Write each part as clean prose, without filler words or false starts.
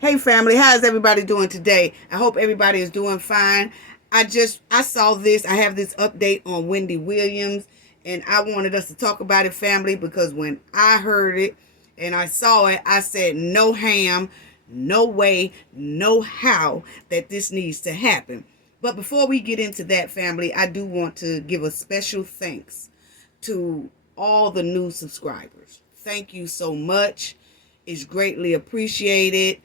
Hey family, how's everybody doing today? I hope everybody is doing fine. I saw this. I have this update on Wendy Williams, and I wanted us to talk about it, family, because when I heard it and I saw it, I said no ham, no way, no how that this needs to happen. But before we get into that, family, I do want to give a special thanks to all the new subscribers. Thank you so much. It's greatly appreciated.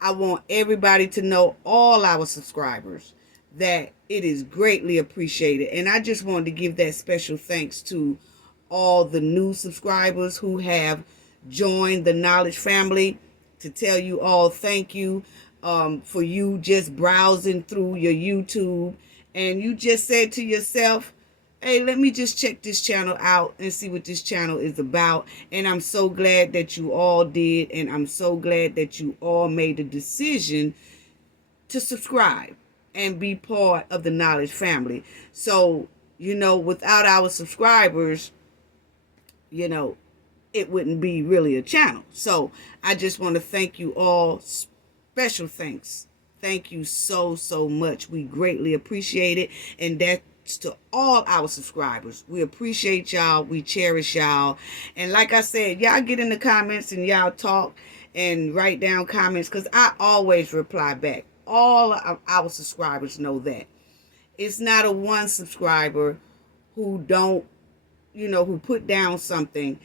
I want everybody to know, all our subscribers, that it is greatly appreciated. And I just wanted to give that special thanks to all the new subscribers who have joined the Knowledge family, to tell you all thank you, for you just browsing through your YouTube and you just said to yourself, hey, let me just check this channel out and see what this channel is about. And I'm so glad that you all did. And I'm so glad that you all made the decision to subscribe and be part of the Knowledge family. So, without our subscribers, it wouldn't be really a channel. So I just want to thank you all. Special thanks. Thank you so, so much. We greatly appreciate it. And that's to all our subscribers. We appreciate y'all. We cherish y'all. And like I said, y'all get in the comments and y'all talk and write down comments, because I always reply back. All of our subscribers know that. It's not a one subscriber who don't, who put down something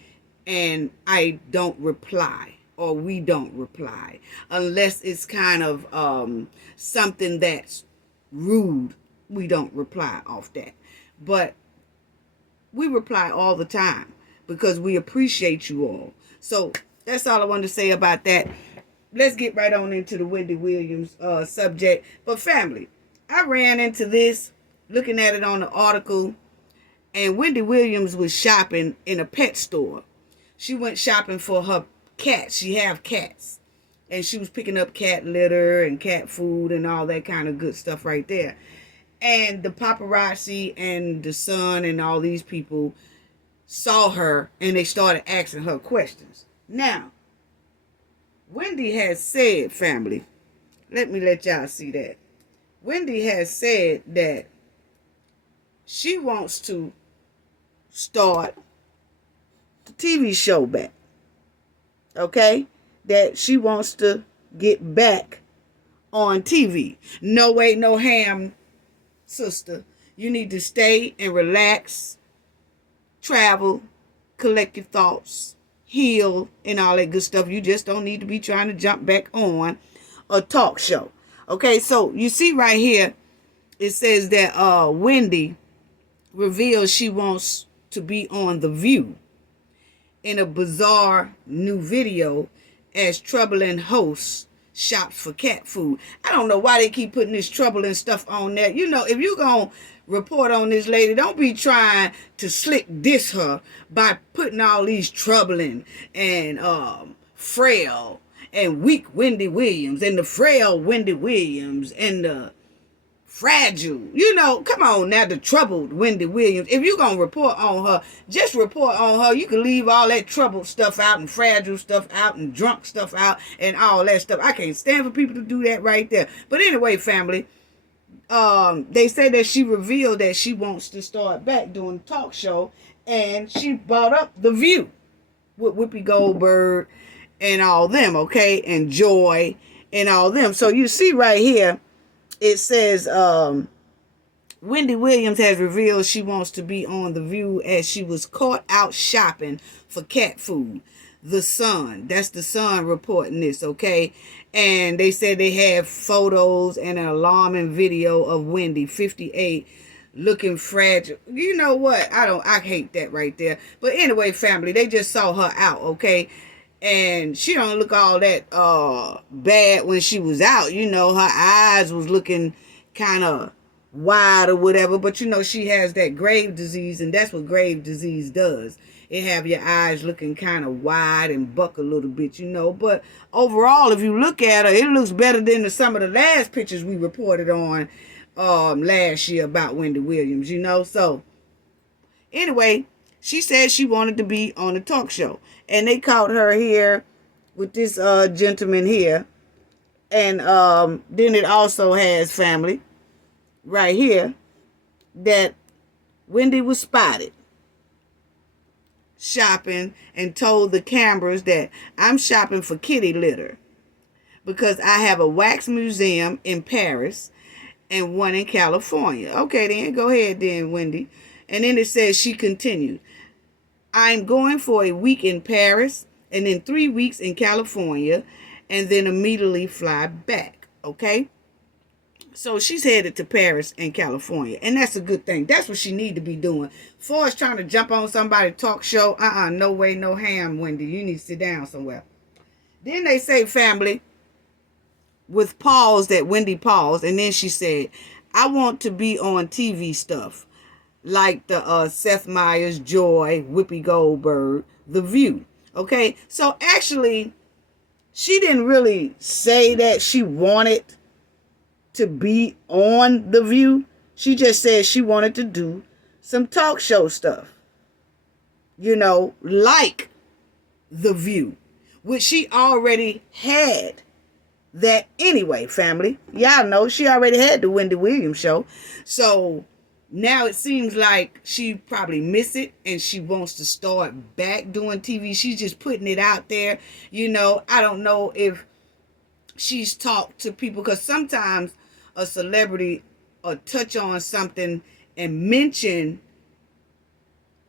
and I don't reply, or we don't reply, unless it's kind of something that's rude. We don't reply off that. But we reply all the time because we appreciate you all. So that's all I wanted to say about that. Let's get right on into the Wendy Williams subject. But family, I ran into this, looking at it on the article, and Wendy Williams was shopping in a pet store. She went shopping for her cats. She have cats. And she was picking up cat litter and cat food and all that kind of good stuff right there. And the paparazzi and the Sun and all these people saw her and they started asking her questions. Now, Wendy has said, family, let me let y'all see that. Wendy has said that she wants to start the TV show back. Okay? That she wants to get back on TV. No way, no ham, sister. You need to stay and relax, travel, collect your thoughts, heal, and all that good stuff. You just don't need to be trying to jump back on a talk show. Okay, so you see right here, it says that Wendy reveals she wants to be on The View in a bizarre new video as troubling host shops for cat food. I don't know why they keep putting this troubling stuff on there. If you're going to report on this lady, don't be trying to slick diss her by putting all these troubling and frail and weak Wendy Williams and the frail Wendy Williams and the fragile. Come on now, the troubled Wendy Williams. If you're going to report on her, just report on her. You can leave all that troubled stuff out and fragile stuff out and drunk stuff out and all that stuff. I can't stand for people to do that right there. But anyway, family, they say that she revealed that she wants to start back doing a talk show, and she brought up The View with Whoopi Goldberg and all them, okay, and Joy and all them. So you see right here, it says Wendy Williams has revealed she wants to be on The View as she was caught out shopping for cat food. The Sun, that's the Sun reporting this, okay? And they said they have photos and an alarming video of Wendy, 58, looking fragile. You know what? I hate that right there. But anyway, family, they just saw her out, okay? And she don't look all that bad when she was out. Her eyes was looking kind of wide or whatever. But she has that grave disease, and that's what grave disease does. It have your eyes looking kind of wide and buck a little bit, But overall, if you look at her, it looks better than some of the last pictures we reported on last year about Wendy Williams, So anyway, she said she wanted to be on a talk show. And they caught her here with this gentleman here And then it also has, family, right here, that Wendy was spotted shopping and told the cameras that I'm shopping for kitty litter because I have a wax museum in Paris and one in California. Okay, then go ahead then, Wendy. And then it says, she continued, I'm going for a week in Paris and then 3 weeks in California and then immediately fly back. Okay? So she's headed to Paris and California. And that's a good thing. That's what she need to be doing. As far as trying to jump on somebody's talk show, no way, no ham, Wendy. You need to sit down somewhere. Then they say, family, with pause, that Wendy paused. And then she said, I want to be on TV stuff. Like the Seth Meyers, Joy, Whoopi Goldberg, The View. Okay? So actually, she didn't really say that she wanted to be on The View. She just said she wanted to do some talk show stuff. You know, like The View, which she already had that anyway, family. Y'all know she already had the Wendy Williams show. So now it seems like she probably missed it and she wants to start back doing TV. She's just putting it out there. You know, I don't know if she's talked to people, because sometimes a celebrity will touch on something and mention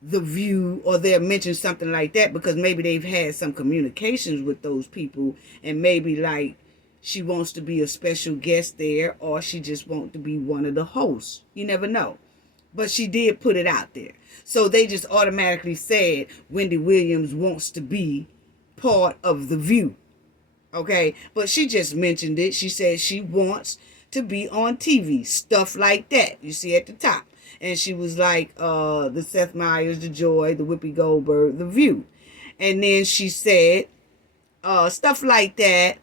The View, or they'll mention something like that because maybe they've had some communications with those people, and maybe like she wants to be a special guest there, or she just wants to be one of the hosts. You never know. But she did put it out there. So they just automatically said Wendy Williams wants to be part of The View. Okay? But she just mentioned it. She said she wants to be on TV. Stuff like that. You see at the top. And she was like, the Seth Meyers, the Joy, the Whoopi Goldberg, The View. And then she said, stuff like that.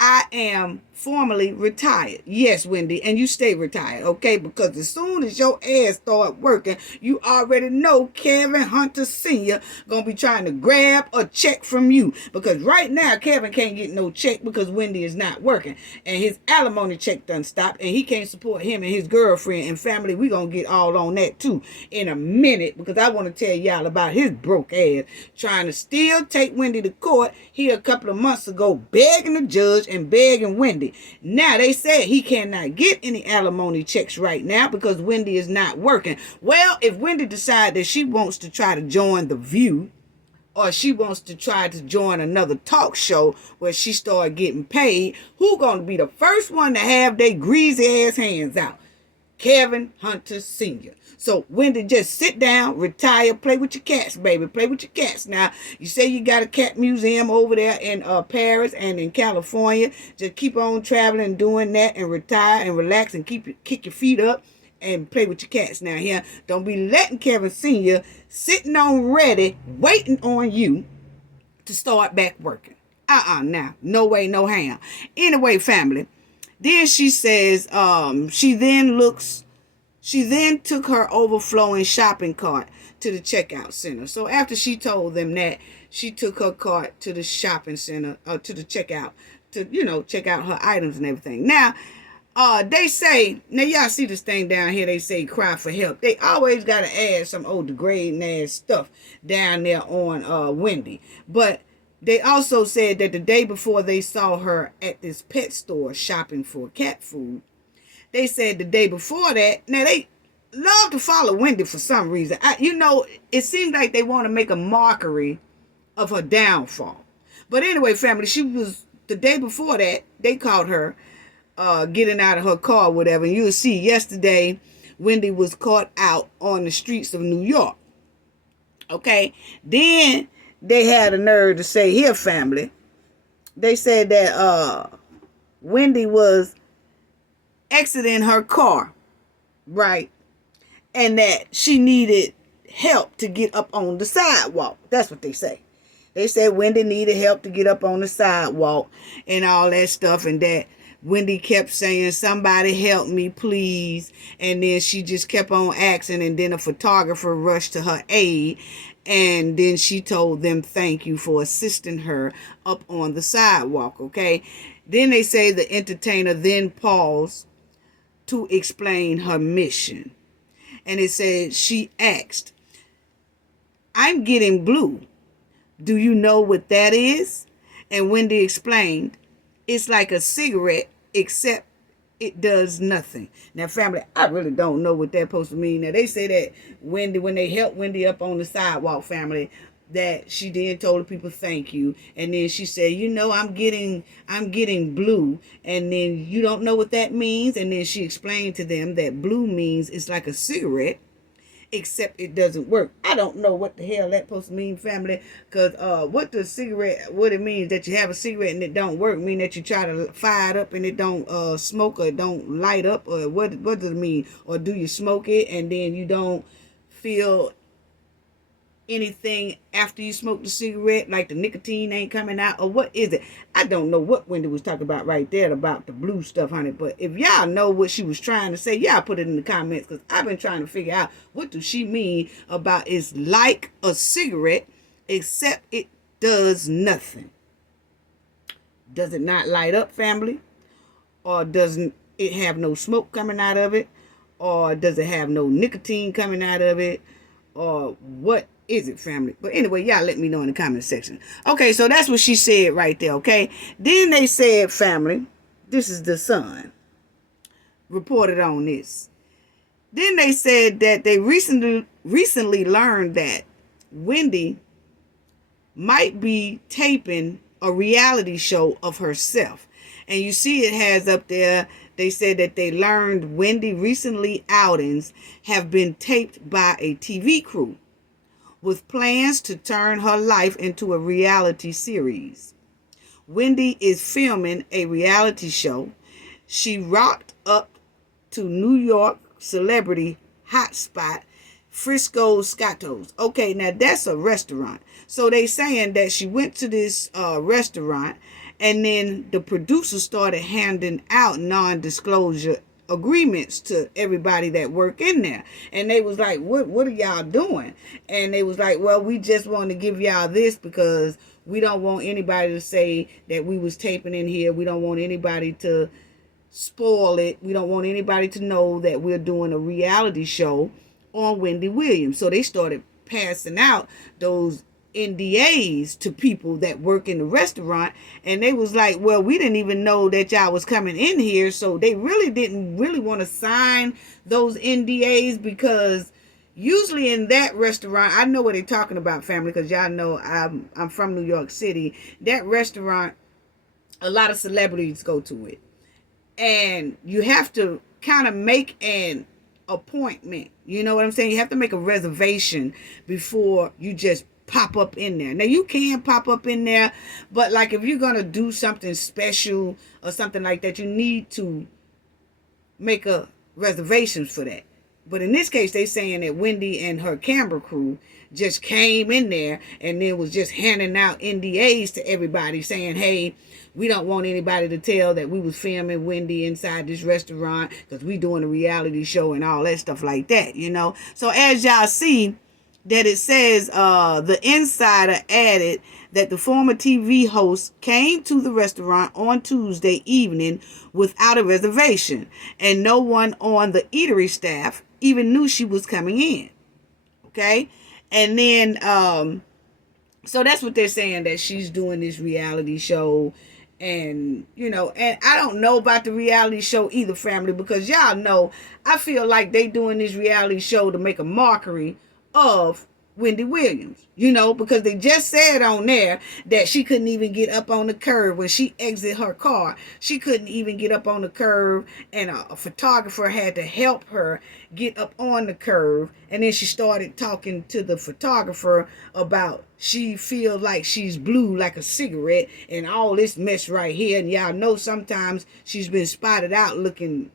I am formally retired. Yes, Wendy, and you stay retired, okay? Because as soon as your ass start working, you already know Kevin Hunter Sr. gonna be trying to grab a check from you. Because right now, Kevin can't get no check because Wendy is not working. And his alimony check done stopped, and he can't support him and his girlfriend and family. We gonna get all on that too in a minute, because I want to tell y'all about his broke ass trying to still take Wendy to court here a couple of months ago, begging the judge and begging Wendy. Now they said he cannot get any alimony checks right now because Wendy is not working. Well, if Wendy decides that she wants to try to join The View, or she wants to try to join another talk show where she start getting paid, who gonna be the first one to have their greasy ass hands out? Kevin Hunter Sr. So Wendy, just sit down, retire, play with your cats, baby. Play with your cats. Now, you say you got a cat museum over there in Paris and in California. Just keep on traveling and doing that, and retire and relax and kick your feet up and play with your cats. Now, here, don't be letting Kevin Sr. sitting on ready, waiting on you to start back working. Now. No way, no ham. Anyway, family. Then she says, she then took her overflowing shopping cart to the checkout center. So after she told them that, she took her cart to the shopping center, to the checkout, to, check out her items and everything. Now, they say, now y'all see this thing down here, they say cry for help. They always got to add some old degrading ass stuff down there on Wendy. But they also said that the day before they saw her at this pet store shopping for cat food, they said the day before that, now they love to follow Wendy for some reason. It seems like they want to make a mockery of her downfall. But anyway, family, the day before that, they caught her getting out of her car, whatever. And you'll see yesterday, Wendy was caught out on the streets of New York. Okay? Then they had a nerve to say, here, family, they said that Wendy was exiting her car, right? And that she needed help to get up on the sidewalk. That's what they say. They said Wendy needed help to get up on the sidewalk and all that stuff, and that Wendy kept saying, somebody help me, please. And then she just kept on asking, and then a photographer rushed to her aid. And then she told them thank you for assisting her up on the sidewalk, okay? Then they say the entertainer then paused to explain her mission. And it said she asked, "I'm getting blue. Do you know what that is?" And Wendy explained, "It's like a cigarette, except it does nothing." Now, family, I really don't know what that's supposed to mean. Now, they say that Wendy, when they helped Wendy up on the sidewalk, family, that she then told the people thank you, and then she said, I'm getting blue, and then you don't know what that means, and then she explained to them that blue means it's like a cigarette, except it doesn't work. I don't know what the hell that's supposed to mean, family, because what it means that you have a cigarette and it don't work, mean that you try to fire it up and it don't smoke, or it don't light up, or what does it mean? Or do you smoke it and then you don't feel anything after you smoke the cigarette, like the nicotine ain't coming out, or what is it? I don't know what Wendy was talking about right there about the blue stuff, honey, but if y'all know what she was trying to say, y'all put it in the comments, because I've been trying to figure out what does she mean about it's like a cigarette, except it does nothing. Does it not light up, family? Or doesn't it have no smoke coming out of it? Or does it have no nicotine coming out of it? Or what is it, family? But anyway, y'all let me know in the comment section. Okay, so that's what she said right there, okay? Then they said, family, this is the Sun reported on this. Then they said that they recently learned that Wendy might be taping a reality show of herself. And you see it has up there, they said that they learned Wendy recently outings have been taped by a TV crew with plans to turn her life into a reality series. Wendy is filming a reality show. She rocked up to New York celebrity hotspot Frisco Scottos. Okay, now that's a restaurant. So they saying that she went to this restaurant, and then the producer started handing out non-disclosure agreements to everybody that work in there. And they was like, what are y'all doing? And they was like, well, we just want to give y'all this because we don't want anybody to say that we was taping in here. We don't want anybody to spoil it. We don't want anybody to know that we're doing a reality show on Wendy Williams. So they started passing out those NDAs to people that work in the restaurant, and they was like, well, we didn't even know that y'all was coming in here. So they really didn't want to sign those NDAs, because usually in that restaurant, I know what they're talking about, family, because y'all know I'm from New York City. That restaurant, a lot of celebrities go to it, and you have to kind of make an appointment. You know what I'm saying? You have to make a reservation before you just pop up in there. Now, you can pop up in there, but like if you're going to do something special or something like that, you need to make a reservation for that. But in this case, they saying that Wendy and her camera crew just came in there and then was just handing out NDAs to everybody saying, hey, we don't want anybody to tell that we was filming Wendy inside this restaurant because we doing a reality show and all that stuff like that, you know. So as y'all see, that it says the insider added that the former TV host came to the restaurant on Tuesday evening without a reservation, and no one on the eatery staff even knew she was coming in. Okay? And then, so that's what they're saying, that she's doing this reality show. And, you know, and I don't know about the reality show either, family, because y'all know, I feel like they doing this reality show to make a mockery of Wendy Williams, you know, because they just said on there that she couldn't even get up on the curb when she exited her car. She couldn't even get up on the curb, and a photographer had to help her get up on the curb. And then she started talking to the photographer about she feels like she's blue like a cigarette and all this mess right here. And y'all know sometimes she's been spotted out looking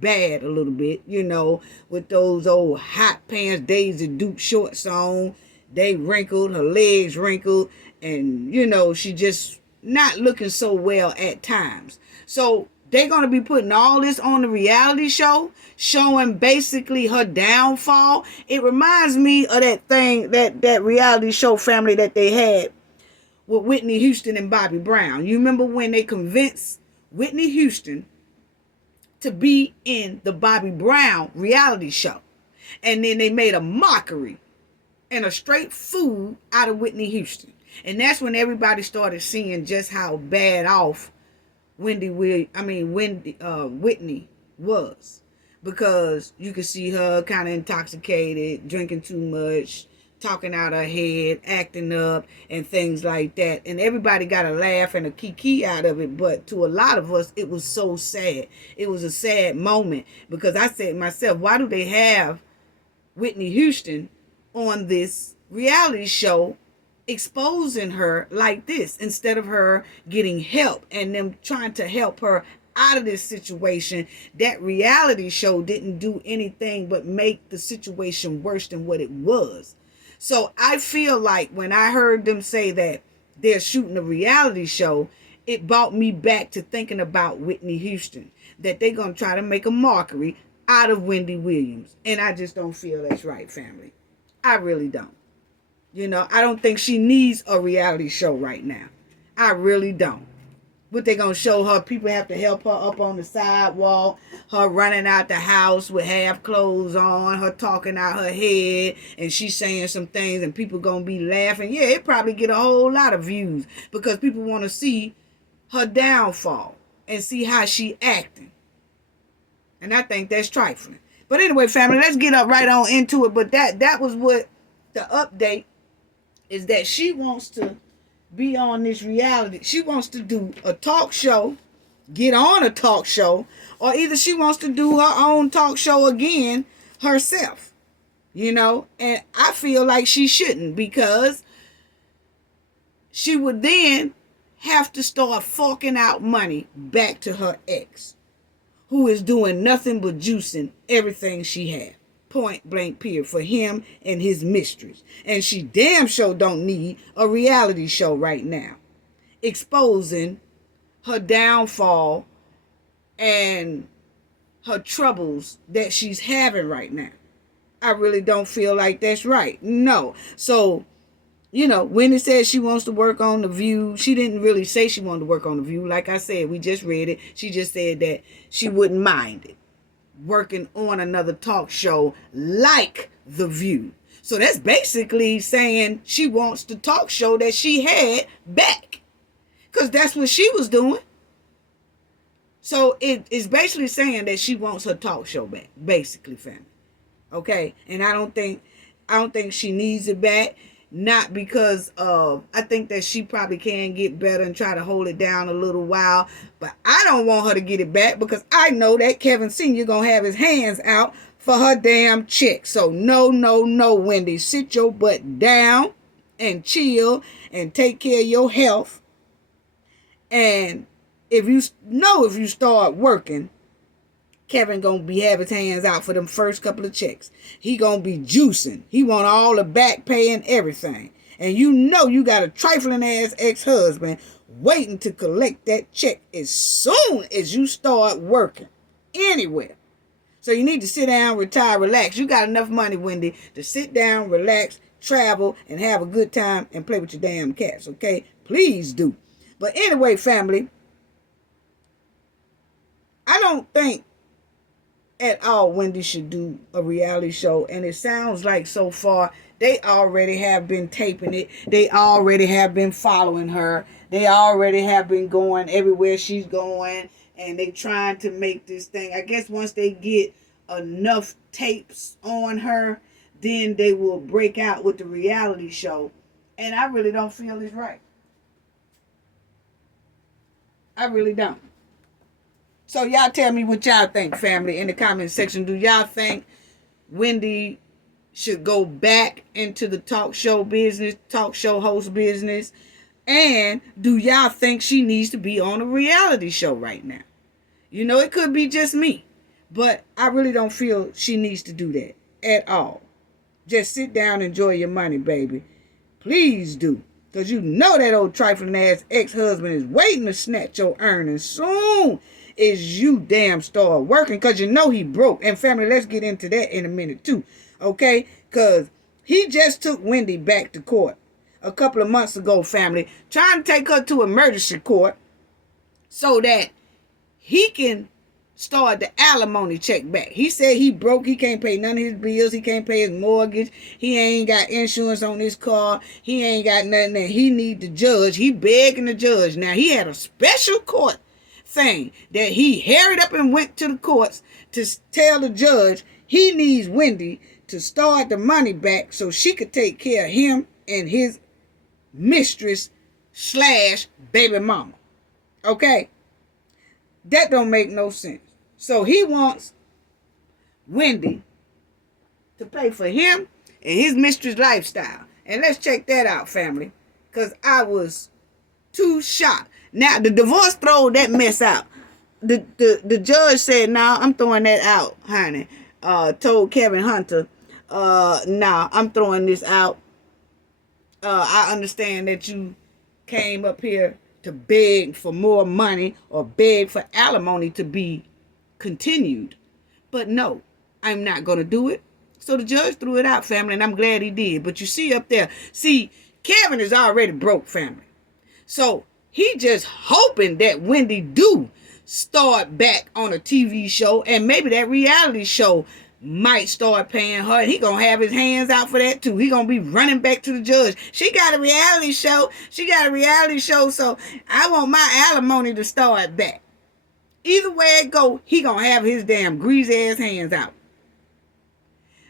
bad a little bit, you know, with those old hot pants, Daisy Duke shorts on. They wrinkled, her legs wrinkled, and, you know, she just not looking so well at times. So They're going to be putting all this on the reality show, showing basically her downfall. It reminds me of that thing, that reality show family that they had with Whitney Houston and Bobby Brown. You remember when they convinced Whitney Houston to be in the Bobby Brown reality show? And then they made a mockery and a straight fool out of Whitney Houston. And that's when everybody started seeing just how bad off Whitney was, because you could see her kind of intoxicated, drinking too much, talking out her head, acting up, and things like that. And everybody got a laugh and a kiki out of it, but to a lot of us, it was so sad. It was a sad moment, because I said to myself, why do they have Whitney Houston on this reality show exposing her like this, instead of her getting help and them trying to help her out of this situation? That reality show didn't do anything but make the situation worse than what it was. So I feel like when I heard them say that they're shooting a reality show, it brought me back to thinking about Whitney Houston, that they're going to try to make a mockery out of Wendy Williams. And I just don't feel that's right, family. I really don't. I don't think she needs a reality show right now. I really don't. What they gonna show her? People have to help her up on the sidewalk. Her running out the house with half clothes on. Her talking out her head, and she's saying some things, and people gonna be laughing. Yeah, it probably get a whole lot of views, because people want to see her downfall and see how she acting. And I think that's trifling. But anyway, family, let's get up right on into it. But that was what the update is, that she wants to be on this reality. She wants to do a talk show, get on a talk show, or either she wants to do her own talk show again herself. And I feel like she shouldn't, because she would then have to start forking out money back to her ex, who is doing nothing but juicing everything she had. Point blank period, for him and his mistress. And she damn sure don't need a reality show right now, exposing her downfall and her troubles that she's having right now. I really don't feel like that's right. No. So, when it says she wants to work on The View, she didn't really say she wanted to work on The View. Like I said, we just read it. She just said that she wouldn't mind it, working on another talk show like The View. So that's basically saying she wants the talk show that she had back, because that's what she was doing. So it is basically saying that she wants her talk show back, basically, family. Okay? And I don't think she needs it back. Not because of, I think that she probably can get better and try to hold it down a little while. But I don't want her to get it back, because I know that Kevin Sr. gonna have his hands out for her damn check. So no, Wendy. Sit your butt down and chill and take care of your health. And if you start working, Kevin gonna be have his hands out for them first couple of checks. He gonna be juicing. He want all the back pay and everything. And you got a trifling ass ex-husband waiting to collect that check as soon as you start working anywhere. So you need to sit down, retire, relax. You got enough money, Wendy, to sit down, relax, travel, and have a good time and play with your damn cats, okay? Please do. But anyway, family, I don't think at all Wendy should do a reality show. And it sounds like so far they already have been taping it. They already have been following her. They already have been going everywhere she's going. And they trying to make this thing. I guess once they get enough tapes on her, then they will break out with the reality show. And I really don't feel it's right. I really don't. So y'all tell me what y'all think, family, in the comment section. Do y'all think Wendy should go back into the talk show business, talk show host business? And do y'all think she needs to be on a reality show right now? It could be just me, but I really don't feel she needs to do that at all. Just sit down and enjoy your money, baby. Please do. Because that old trifling ass ex-husband is waiting to snatch your earnings soon is you damn start working, because you know he broke. And family, let's get into that in a minute too. Okay? Because he just took Wendy back to court a couple of months ago, family, trying to take her to emergency court so that he can start the alimony check back. He said he broke. He can't pay none of his bills. He can't pay his mortgage. He ain't got insurance on his car. He ain't got nothing that he need the judge. He begging the judge. Now, he had a special court thing that he hurried up and went to the courts to tell the judge he needs Wendy to start the money back so she could take care of him and his mistress / baby mama. Okay? That don't make no sense. So he wants Wendy to pay for him and his mistress' lifestyle. And let's check that out, family, because I was too shocked. Now, the divorce throw that mess out. The judge said, "No, I'm throwing that out, honey." Told Kevin Hunter, "No, I'm throwing this out. I understand that you came up here to beg for more money or beg for alimony to be continued. But no, I'm not going to do it." So the judge threw it out, family, and I'm glad he did. But you see up there, Kevin is already broke, family. So he just hoping that Wendy do start back on a TV show, and maybe that reality show might start paying her. He gonna have his hands out for that too. He gonna be running back to the judge. She got a reality show. So I want my alimony to start back. Either way it go, he gonna have his damn greasy ass hands out.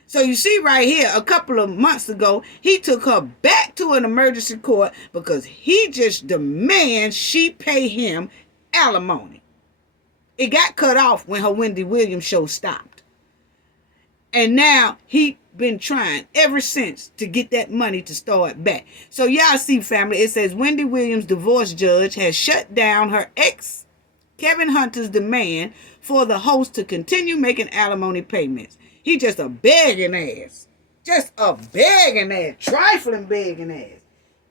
So you see right here, a couple of months ago, he took her back to an emergency court because he just demands she pay him alimony. It got cut off when her Wendy Williams show stopped. And now he been trying ever since to get that money to start back. So y'all see, family, it says Wendy Williams divorce judge has shut down her ex Kevin Hunter's demand for the host to continue making alimony payments. He just a begging ass. Just a begging ass. Trifling begging ass.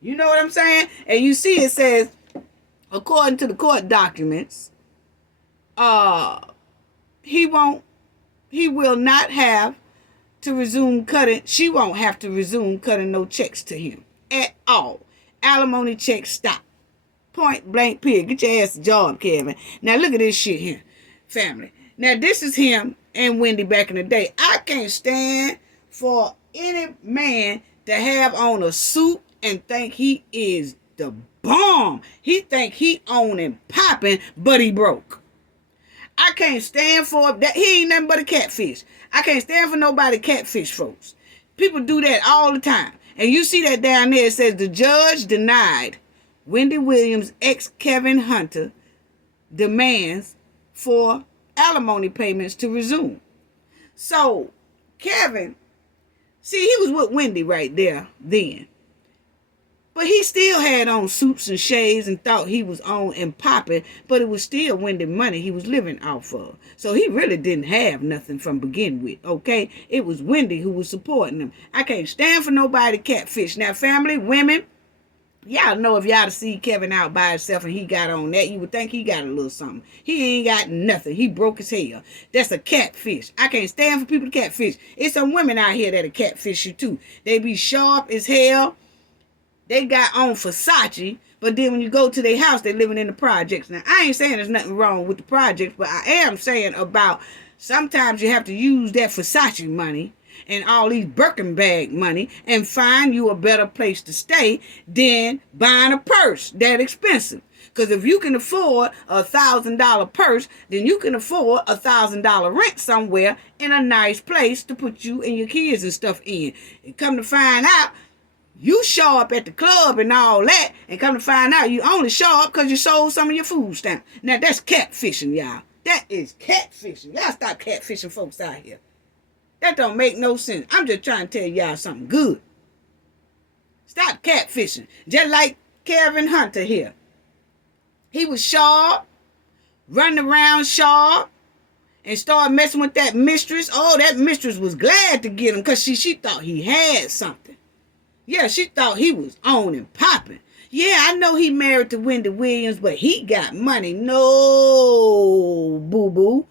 You know what I'm saying? And you see it says, according to the court documents, he will not have to resume cutting. She won't have to resume cutting no checks to him at all. Alimony checks stop. Point blank period. Get your ass a job, Kevin. Now look at this shit here, family. Now this is him and Wendy back in the day. I can't stand for any man to have on a suit and think he is the bomb. He think he on and popping, but he broke. I can't stand for that. He ain't nothing but a catfish. I can't stand for nobody catfish folks. People do that all the time. And you see that down there. It says the judge denied Wendy Williams' ex Kevin Hunter demands for alimony payments to resume. So Kevin, see, he was with Wendy right there then. But he still had on suits and shades and thought he was on and popping, but it was still Wendy money he was living off of. So he really didn't have nothing from begin with, okay? It was Wendy who was supporting him. I can't stand for nobody catfish. Now, family, women, y'all know if y'all to see Kevin out by himself and he got on that, you would think he got a little something. He ain't got nothing. He broke his hell. That's a catfish. I can't stand for people to catfish. It's some women out here that are catfish you too. They be sharp as hell. They got on Versace, but then when you go to their house, they living in the projects. Now, I ain't saying there's nothing wrong with the projects, but I am saying about sometimes you have to use that Versace money and all these Birkin bag money and find you a better place to stay than buying a purse that expensive. Because if you can afford $1,000 purse, then you can afford $1,000 rent somewhere in a nice place to put you and your kids and stuff in. And come to find out, you show up at the club and all that, and come to find out you only show up because you sold some of your food stamps. Now, that's catfishing, y'all. That is catfishing. Y'all stop catfishing folks out here. That don't make no sense. I'm just trying to tell y'all something good. Stop catfishing. Just like Kevin Hunter here. He was sharp, running around sharp, and started messing with that mistress. Oh, that mistress was glad to get him because she thought he had something. Yeah, she thought he was on and popping. Yeah, I know he married to Wendy Williams, but he got money. No, boo-boo.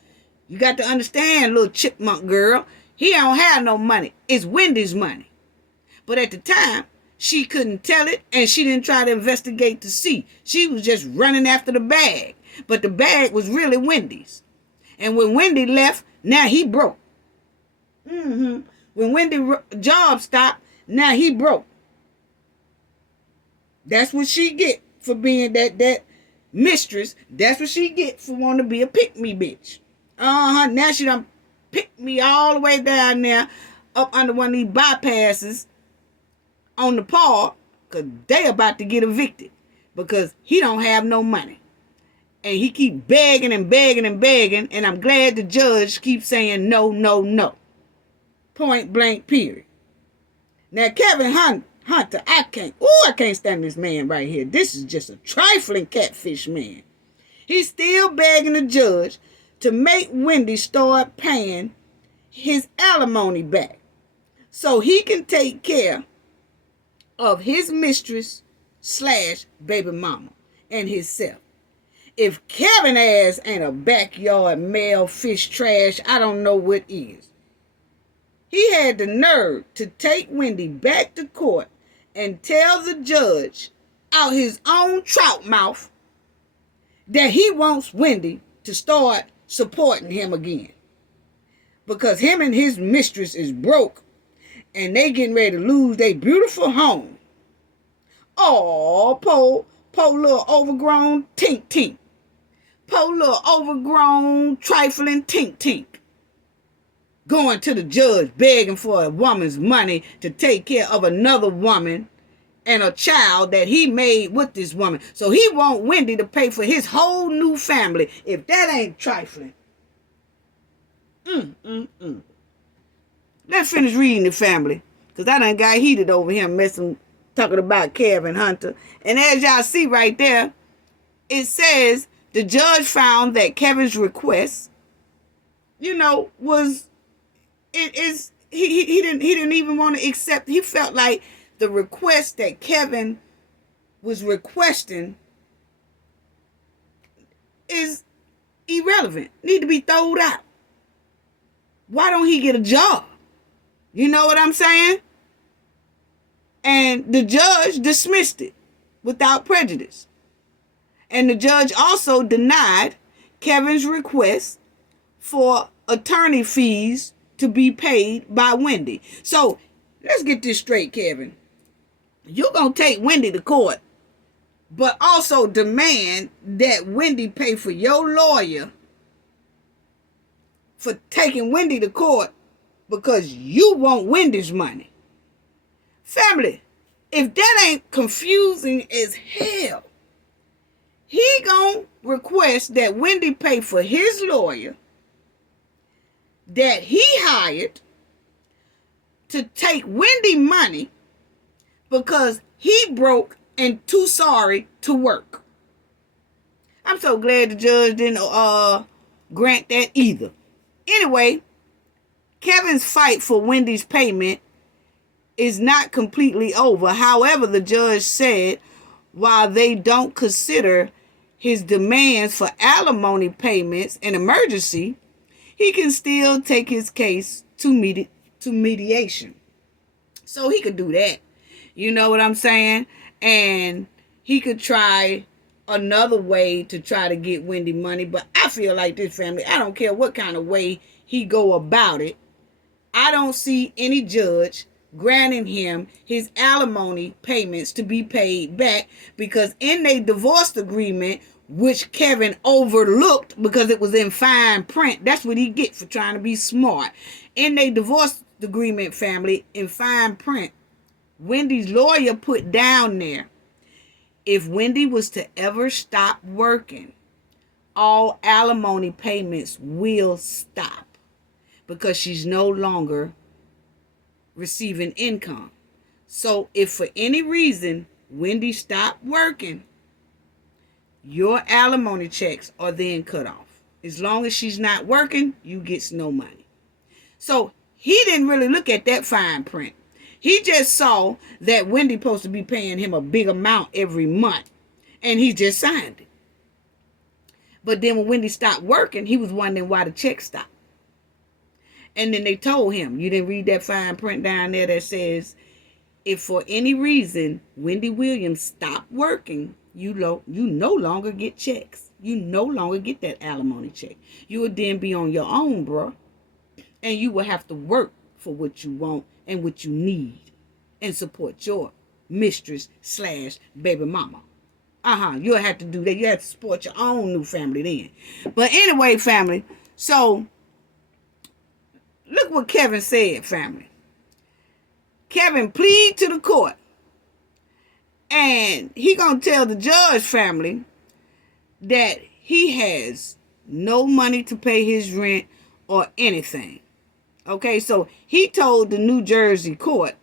You got to understand, little chipmunk girl. He don't have no money. It's Wendy's money. But at the time, she couldn't tell it, and she didn't try to investigate to see. She was just running after the bag. But the bag was really Wendy's. And when Wendy left, now he broke. When Wendy's job stopped, now he broke. That's what she get for being that mistress. That's what she get for wanting to be a pick-me bitch. Now she done picked me all the way down there up under one of these bypasses on the park because they about to get evicted because he don't have no money. And he keep begging and begging and begging, and I'm glad the judge keeps saying no, no, no. Point blank, period. Now, Kevin Hunter, I can't stand this man right here. This is just a trifling catfish man. He's still begging the judge to make Wendy start paying his alimony back so he can take care of his mistress / baby mama and himself. If Kevin ass ain't a backyard male fish trash, I don't know what is. He had the nerve to take Wendy back to court and tell the judge out his own trout mouth that he wants Wendy to start supporting him again. Because him and his mistress is broke and they getting ready to lose their beautiful home. Oh, poor little overgrown tink. Poor little overgrown trifling tink. Going to the judge begging for a woman's money to take care of another woman and a child that he made with this woman. So he want Wendy to pay for his whole new family. If that ain't trifling. Let's finish reading the family. Because I done got heated over here talking about Kevin Hunter. And as y'all see right there, it says the judge found that Kevin's request, was... He didn't even want to accept. He felt like the request that Kevin was requesting is irrelevant. Need to be thrown out. Why don't he get a job? You know what I'm saying? And the judge dismissed it without prejudice. And the judge also denied Kevin's request for attorney fees to be paid by Wendy. So, let's get this straight, Kevin. You're going to take Wendy to court, but also demand that Wendy pay for your lawyer for taking Wendy to court because you want Wendy's money. Family, if that ain't confusing as hell, he going to request that Wendy pay for his lawyer that he hired to take Wendy money because he broke and too sorry to work. I'm so glad the judge didn't grant that either. Anyway, Kevin's fight for Wendy's payment is not completely over. However, the judge said while they don't consider his demands for alimony payments an emergency, he can still take his case to mediation. So he could do that. You know what I'm saying? And he could try another way to try to get Wendy money. But I feel like this family, I don't care what kind of way he go about it. I don't see any judge granting him his alimony payments to be paid back because in their divorce agreement, which Kevin overlooked because it was in fine print. That's what he get for trying to be smart. In their divorce agreement, family, in fine print, Wendy's lawyer put down there, if Wendy was to ever stop working, all alimony payments will stop because she's no longer receiving income. So if for any reason Wendy stopped working, your alimony checks are then cut off. As long as she's not working, you get no money. So he didn't really look at that fine print. He just saw that Wendy supposed to be paying him a big amount every month, and he just signed it. But then when Wendy stopped working, he was wondering why the check stopped. And then they told him, you didn't read that fine print down there that says, if for any reason Wendy Williams stopped working, you no longer get checks. You no longer get that alimony check. You would then be on your own, bro. And you will have to work for what you want and what you need and support your mistress / baby mama. You'll have to do that. You have to support your own new family then. But anyway, family, so look what Kevin said, family. Kevin plead to the court. And he gonna tell the judge, family, that he has no money to pay his rent or anything. Okay, so he told the New Jersey court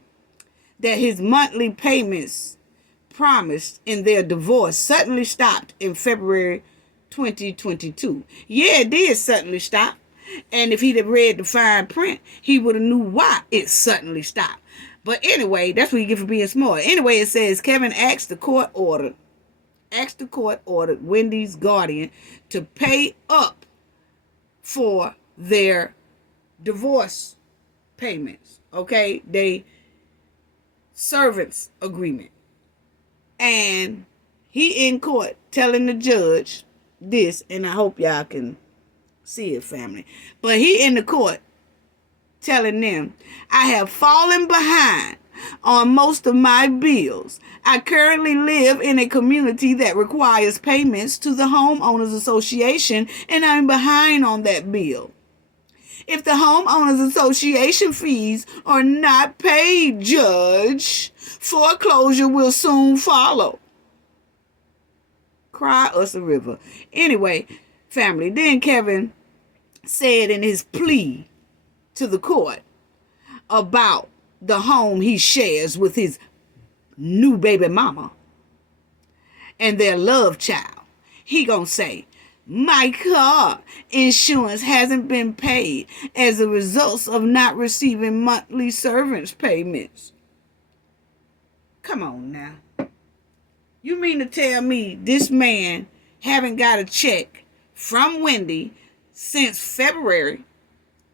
that his monthly payments promised in their divorce suddenly stopped in February 2022. Yeah, it did suddenly stop. And if he'd have read the fine print, he would have knew why it suddenly stopped. But anyway, that's what you get for being smart. Anyway, it says Kevin asked the court ordered Wendy's guardian to pay up for their divorce payments. Okay, they servants agreement. And he in court telling the judge this, and I hope y'all can see it, family. But he in the court telling them, I have fallen behind on most of my bills. I currently live in a community that requires payments to the homeowners association, and I'm behind on that bill. If the homeowners association fees are not paid, judge, foreclosure will soon follow. Cry us a river. Anyway, family, then Kevin said in his plea to the court about the home he shares with his new baby mama and their love child, he gonna say, my car insurance hasn't been paid as a result of not receiving monthly servants payments. Come on now. You mean to tell me this man haven't got a check from Wendy since February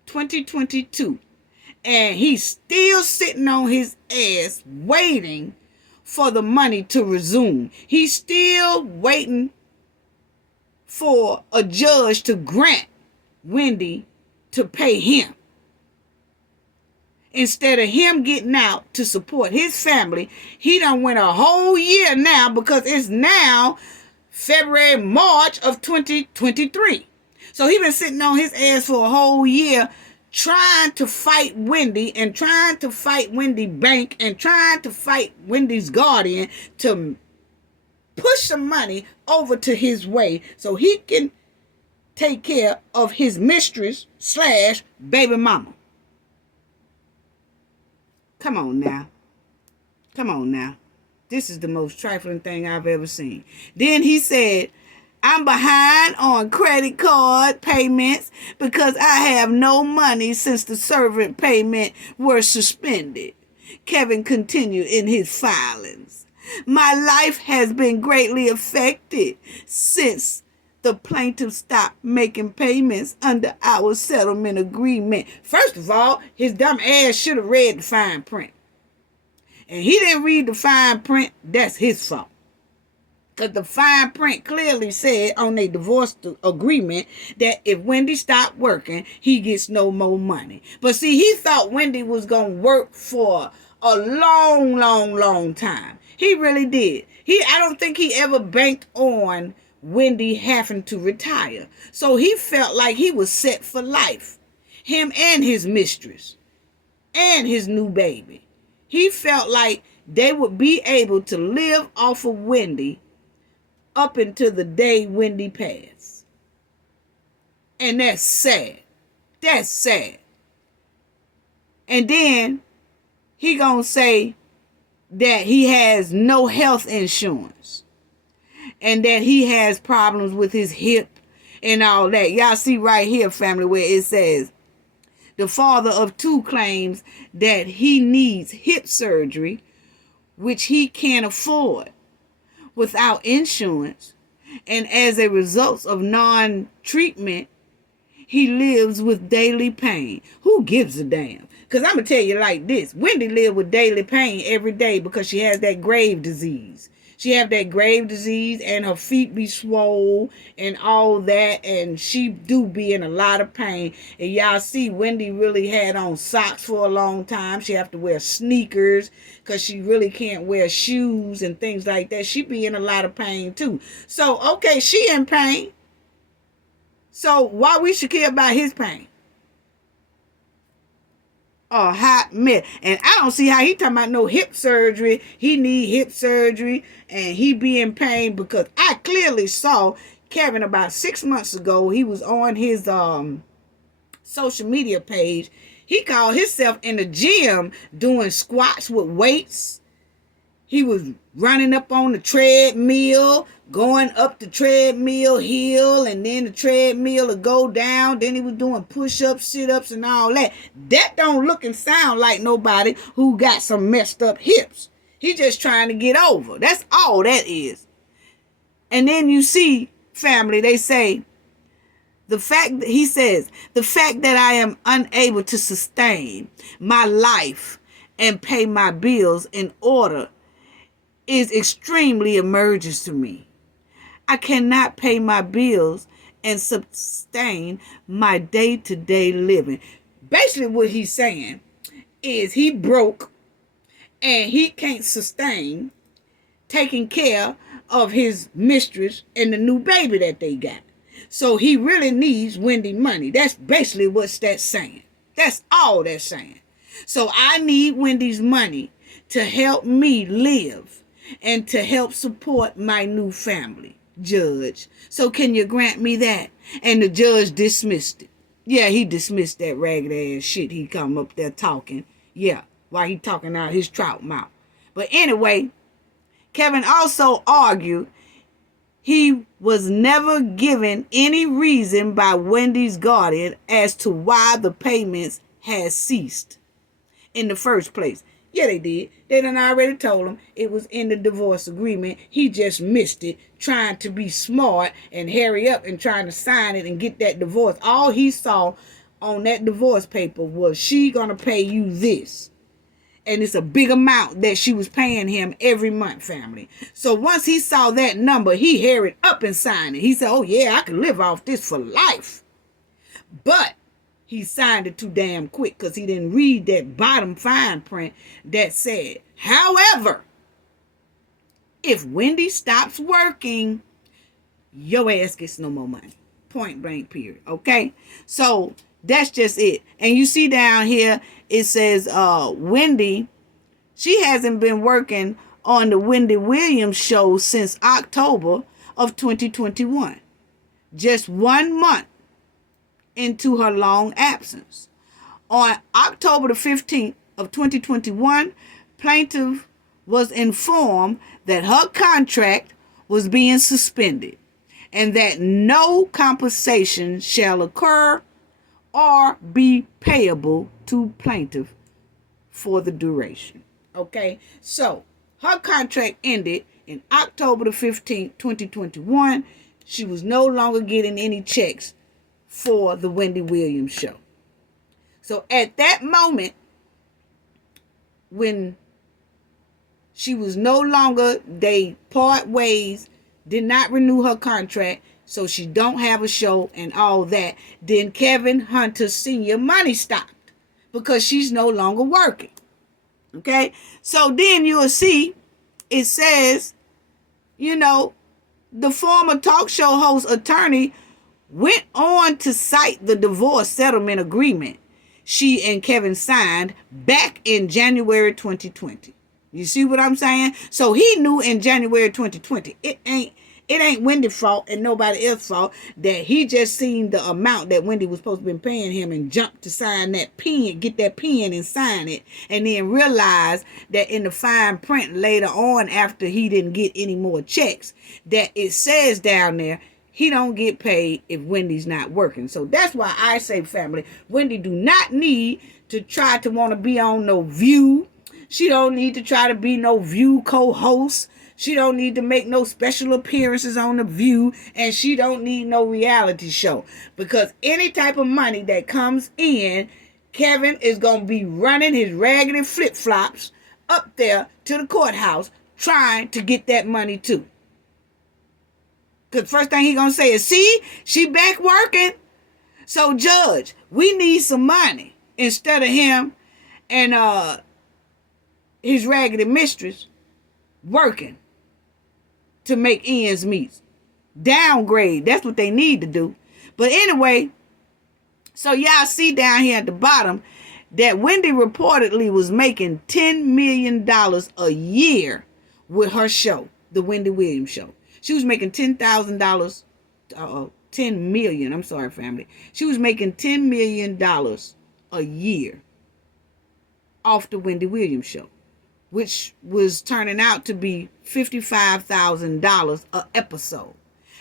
2022, and he's still sitting on his ass waiting for the money to resume? He's still waiting for a judge to grant Wendy to pay him. Instead of him getting out to support his family, he done went a whole year now, because it's now March of 2023. So he been sitting on his ass for a whole year trying to fight Wendy and trying to fight Wendy Bank and trying to fight Wendy's guardian to push some money over to his way so he can take care of his mistress / baby mama. Come on now. Come on now. This is the most trifling thing I've ever seen. Then he said, I'm behind on credit card payments because I have no money since the servant payment were suspended. Kevin continued in his filings. My life has been greatly affected since the plaintiff stopped making payments under our settlement agreement. First of all, his dumb ass should have read the fine print. And he didn't read the fine print. That's his fault. Because the fine print clearly said on their divorce agreement that if Wendy stopped working, he gets no more money. But see, he thought Wendy was going to work for a long time. He really did. I don't think he ever banked on Wendy having to retire. So he felt like he was set for life. Him and his mistress and his new baby. He felt like they would be able to live off of Wendy up until the day Wendy passed. And that's sad. That's sad. And then he gonna say that he has no health insurance and that he has problems with his hip and all that. Y'all see right here, family, where it says The father of two claims that he needs hip surgery, which he can't afford without insurance. And as a result of non-treatment, he lives with daily pain. Who gives a damn? Because I'm going to tell you like this. Wendy lives with daily pain every day because she has that grave disease. She have that grave disease and her feet be swole and all that. And she do be in a lot of pain. And y'all see Wendy really had on socks for a long time. She have to wear sneakers because she really can't wear shoes and things like that. She be in a lot of pain too. So, okay, she in pain. So why we should care about his pain? A hot mess. And I don't see how he talking about no hip surgery. He need hip surgery and he be in pain because I clearly saw Kevin about 6 months ago. He was on his social media page. He called himself in the gym doing squats with weights. He was running up on the treadmill, going up the treadmill hill, and then the treadmill would go down. Then he was doing push-ups, sit-ups, and all that. That don't look and sound like nobody who got some messed up hips. He just trying to get over. That's all that is. And then you see, family, they say, the fact that I am unable to sustain my life and pay my bills in order is extremely emergent to me. I cannot pay my bills and sustain my day-to-day living. Basically what he's saying is he broke and he can't sustain taking care of his mistress and the new baby that they got. So he really needs Wendy money. That's basically what that's saying. That's all that's saying. So I need Wendy's money to help me live and to help support my new family, Judge. So can you grant me that? And the judge dismissed it. Yeah, he dismissed that ragged ass shit he come up there talking. Yeah, while he talking out his trout mouth. But anyway, Kevin also argued he was never given any reason by Wendy's guardian as to why the payments had ceased in the first place. Yeah, they did. They done already told him it was in the divorce agreement. He just missed it, trying to be smart and hurry up and trying to sign it and get that divorce. All he saw on that divorce paper was she gonna pay you this. And it's a big amount that she was paying him every month, family. So once he saw that number, he hurried up and signed it. He said, oh yeah, I can live off this for life. But he signed it too damn quick because he didn't read that bottom fine print that said, however, if Wendy stops working, your ass gets no more money. Point blank period. Okay? So that's just it. And you see down here, it says Wendy, she hasn't been working on the Wendy Williams show since October of 2021. Just 1 month into her long absence. On October the 15th of 2021, plaintiff was informed that her contract was being suspended and that no compensation shall occur or be payable to plaintiff for the duration. Okay, so her contract ended in October the 15th, 2021. She was no longer getting any checks for the Wendy Williams show. So at that moment, when she was no longer, they part ways, did not renew her contract, so she don't have a show and all that, then Kevin Hunter Sr. money stopped because she's no longer working. Okay? So then you'll see, it says, the former talk show host attorney went on to cite the divorce settlement agreement she and Kevin signed back in January 2020. You see what I'm saying? So he knew in January 2020, it ain't Wendy's fault and nobody else's fault that he just seen the amount that Wendy was supposed to be paying him and jumped to sign that pen, get that pen and sign it, and then realized that in the fine print later on after he didn't get any more checks, that it says down there, he don't get paid if Wendy's not working. So that's why I say, family, Wendy do not need to try to want to be on no View. She don't need to try to be no View co-host. She don't need to make no special appearances on The View, and she don't need no reality show. Because any type of money that comes in, Kevin is going to be running his raggedy flip-flops up there to the courthouse trying to get that money too. Because first thing he going to say is, see, she back working. So, Judge, we need some money. Instead of him and his raggedy mistress working to make ends meet. Downgrade. That's what they need to do. But anyway, so y'all see down here at the bottom that Wendy reportedly was making $10 million a year with her show, The Wendy Williams Show. She was making $10,000, $10 million. I'm sorry, family. She was making $10 million a year off The Wendy Williams Show, which was turning out to be $55,000 an episode.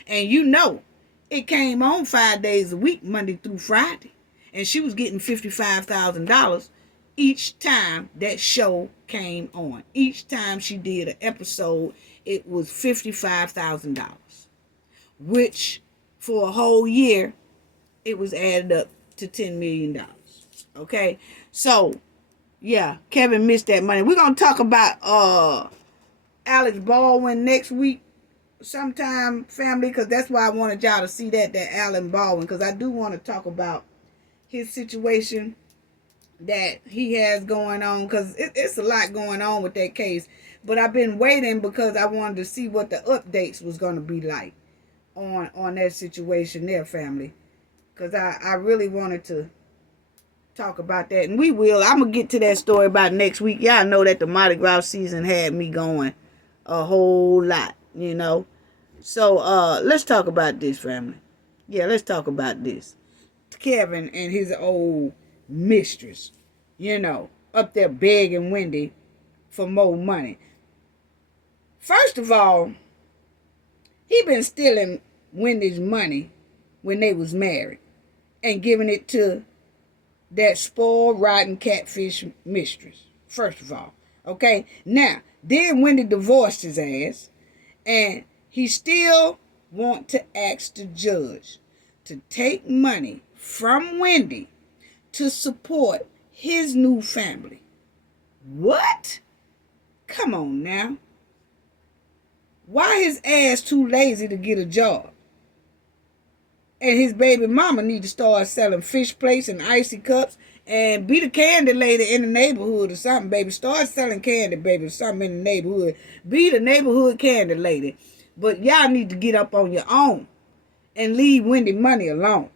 And you know, it came on 5 days a week, Monday through Friday. And she was getting $55,000 each time that show came on. Each time she did an episode, it was $55,000. Which, for a whole year, it was added up to $10 million. Okay? So, yeah, Kevin missed that money. We're going to talk about Alex Baldwin next week sometime, family, because that's why I wanted y'all to see that Alan Baldwin, because I do want to talk about his situation that he has going on, because it's a lot going on with that case. But I've been waiting because I wanted to see what the updates was going to be like on that situation there, family, because I really wanted to talk about that, and we will. I'm gonna get to that story about next week. Y'all know that the Mardi Gras season had me going a whole lot, you know. So let's talk about this, family. Yeah, let's talk about this. Kevin and his old mistress, you know, up there begging Wendy for more money. First of all, he been stealing Wendy's money when they was married and giving it to that spoiled, rotten catfish mistress, first of all. Okay? Now, then Wendy divorced his ass, and he still want to ask the judge to take money from Wendy to support his new family. What? Come on now. Why his ass too lazy to get a job? And his baby mama need to start selling fish plates and icy cups and be the candy lady in the neighborhood or something, baby. Start selling candy, baby, or something in the neighborhood. Be the neighborhood candy lady. But y'all need to get up on your own and leave Wendy money alone.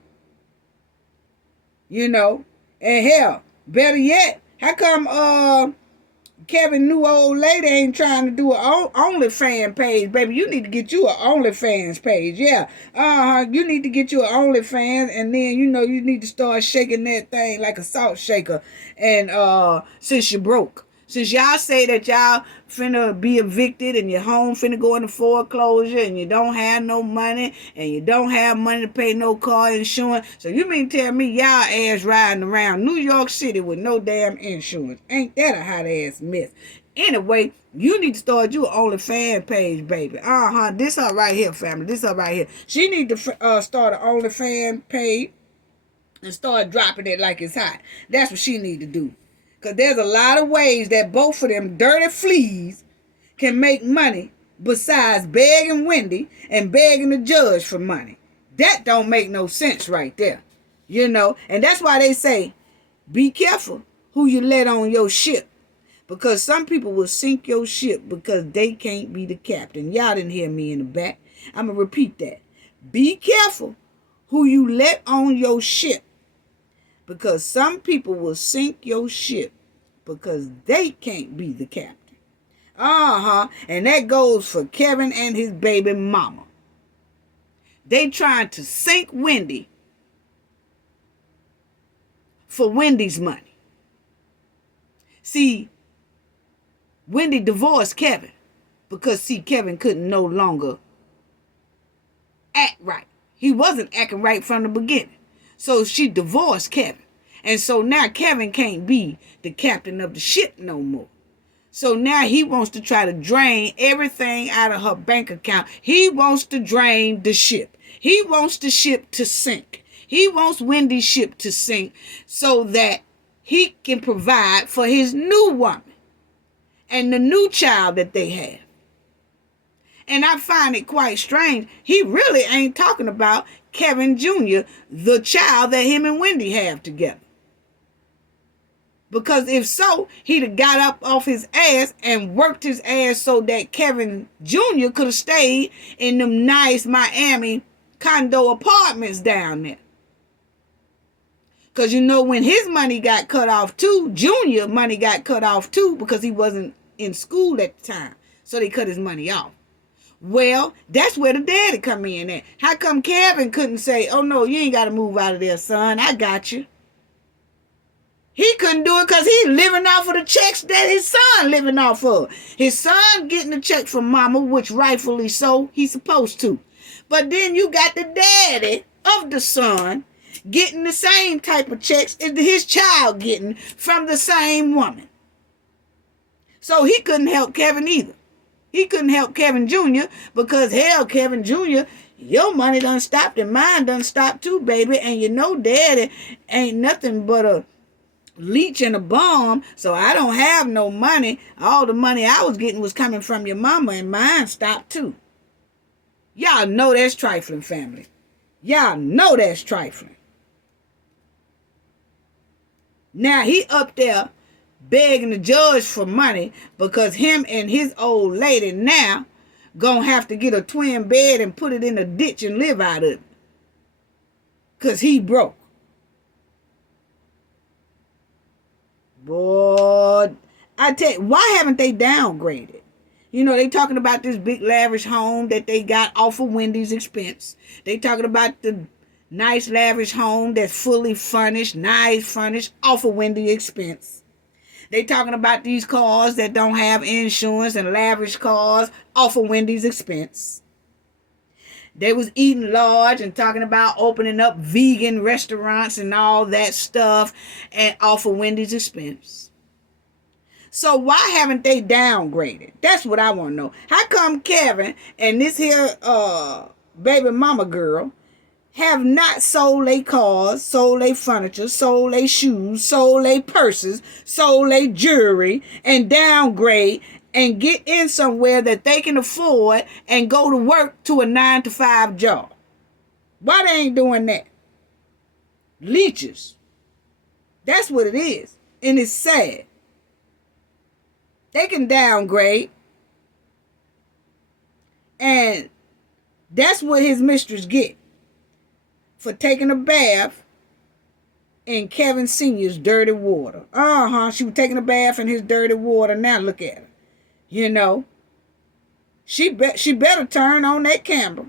You know? And hell, better yet, how come Kevin new old lady ain't trying to do an OnlyFans page, baby? You need to get you an OnlyFans page, yeah. You need to get you an OnlyFans, and then, you know, you need to start shaking that thing like a salt shaker. And since you're broke, since y'all say that y'all finna be evicted and your home finna go into foreclosure and you don't have no money and you don't have money to pay no car insurance, so you mean tell me y'all ass riding around New York City with no damn insurance? Ain't that a hot ass mess? Anyway, you need to start you an OnlyFans page, baby. This her right here, family. This her right here. She need to start an OnlyFans page and start dropping it like it's hot. That's what she need to do. Because there's a lot of ways that both of them dirty fleas can make money besides begging Wendy and begging the judge for money. That don't make no sense right there. You know, and that's why they say, be careful who you let on your ship. Because some people will sink your ship because they can't be the captain. Y'all didn't hear me in the back. I'm going to repeat that. Be careful who you let on your ship. Because some people will sink your ship because they can't be the captain. And that goes for Kevin and his baby mama. They trying to sink Wendy for Wendy's money. See, Wendy divorced Kevin because, see, Kevin couldn't no longer act right. He wasn't acting right from the beginning. So she divorced Kevin. And so now Kevin can't be the captain of the ship no more. So now he wants to try to drain everything out of her bank account. He wants to drain the ship. He wants the ship to sink. He wants Wendy's ship to sink so that he can provide for his new woman and the new child that they have. And I find it quite strange. He really ain't talking about Kevin Jr., the child that him and Wendy have together. Because if so, he'd have got up off his ass and worked his ass so that Kevin Jr. could have stayed in them nice Miami condo apartments down there. Because you know when his money got cut off too, Junior money got cut off too because he wasn't in school at the time. So they cut his money off. Well, that's where the daddy come in at. How come Kevin couldn't say, oh no, you ain't got to move out of there, son. I got you. He couldn't do it because he's living off of the checks that his son living off of. His son getting a check from mama, which rightfully so, he's supposed to. But then you got the daddy of the son getting the same type of checks as his child getting from the same woman. So he couldn't help Kevin either. He couldn't help Kevin Jr. because hell, Kevin Jr., your money done stopped and mine done stopped too, baby. And you know daddy ain't nothing but a leech and a bomb, so I don't have no money. All the money I was getting was coming from your mama, and mine stopped too. Y'all know that's trifling, family. Y'all know that's trifling. Now he up there begging the judge for money because him and his old lady now gonna have to get a twin bed and put it in a ditch and live out of it. Because he broke. Boy, I tell you, why haven't they downgraded? You know, they talking about this big lavish home that they got off of Wendy's expense. They talking about the nice lavish home that's fully furnished, nice furnished, off of Wendy's expense. They talking about these cars that don't have insurance and lavish cars off of Wendy's expense. They was eating large and talking about opening up vegan restaurants and all that stuff and off of Wendy's expense. So why haven't they downgraded? That's what I want to know. How come Kevin and this here baby mama girl have not sold their cars, sold their furniture, sold their shoes, sold their purses, sold their jewelry, and downgrade and get in somewhere that they can afford and go to work to a 9-to-5 job? Why they ain't doing that? Leeches. That's what it is. And it's sad. They can downgrade. And that's what his mistress get for taking a bath in Kevin Sr.'s dirty water. She was taking a bath in his dirty water. Now look at her. You know, she better turn on that camera.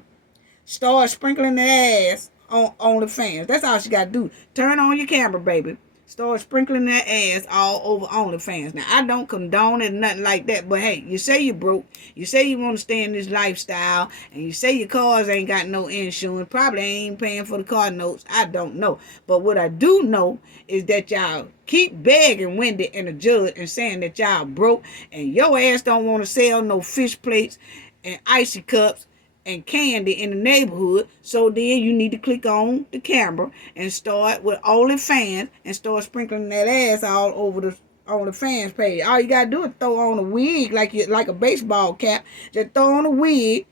Start sprinkling that ass on the fans. That's all she got to do. Turn on your camera, baby. Start sprinkling that ass all over OnlyFans. Now, I don't condone it, nothing like that. But, hey, you say you're broke. You say you want to stay in this lifestyle. And you say your cars ain't got no insurance. Probably ain't paying for the car notes. I don't know. But what I do know is that y'all keep begging Wendy and the judge and saying that y'all broke. And your ass don't want to sell no fish plates and icy cups and candy in the neighborhood. So then you need to click on the camera and start with OnlyFans and start sprinkling that ass all over the OnlyFans page. All you gotta do is throw on a wig like a baseball cap. Just throw on a wig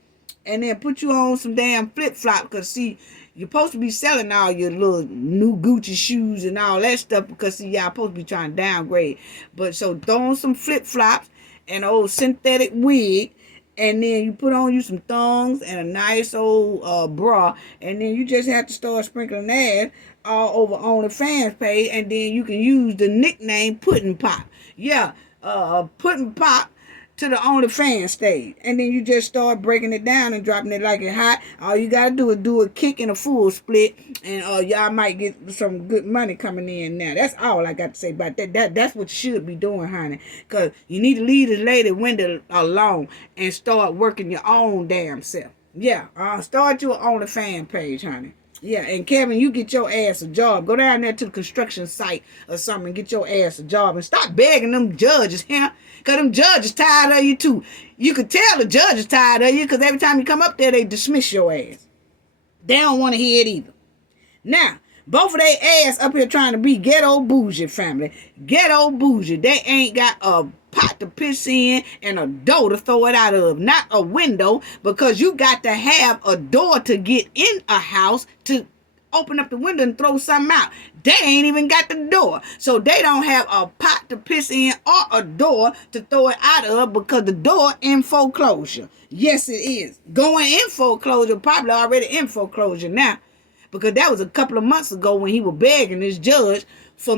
and then put you on some damn flip-flop. Because see, you're supposed to be selling all your little new Gucci shoes and all that stuff because see, y'all supposed to be trying to downgrade. But so throw on some flip-flops and an old synthetic wig. And then you put on you some thongs and a nice old bra. And then you just have to start sprinkling ass all over OnlyFans page. And then you can use the nickname Puddin' Pop. Yeah, Puddin' Pop to the OnlyFans stage. And then you just start breaking it down and dropping it like it hot. All you got to do is do a kick and a full split. And y'all might get some good money coming in now. That's all I got to say about that. That's what you should be doing, honey. Because you need to leave this lady Wendy alone and start working your own damn self. Yeah, start you an OnlyFans page, honey. Yeah, and Kevin, you get your ass a job. Go down there to the construction site or something and get your ass a job. And stop begging them judges, huh? Because them judges tired of you, too. You could tell the judges tired of you because every time you come up there, they dismiss your ass. They don't want to hear it either. Now, both of their ass up here trying to be ghetto bougie family. Ghetto bougie. They ain't got a pot to piss in and a door to throw it out of. Not a window, because you got to have a door to get in a house to open up the window and throw something out. They ain't even got the door. So they don't have a pot to piss in or a door to throw it out of because the door in foreclosure. Yes, it is. Going in foreclosure, probably already in foreclosure now. Because that was a couple of months ago when he was begging this judge for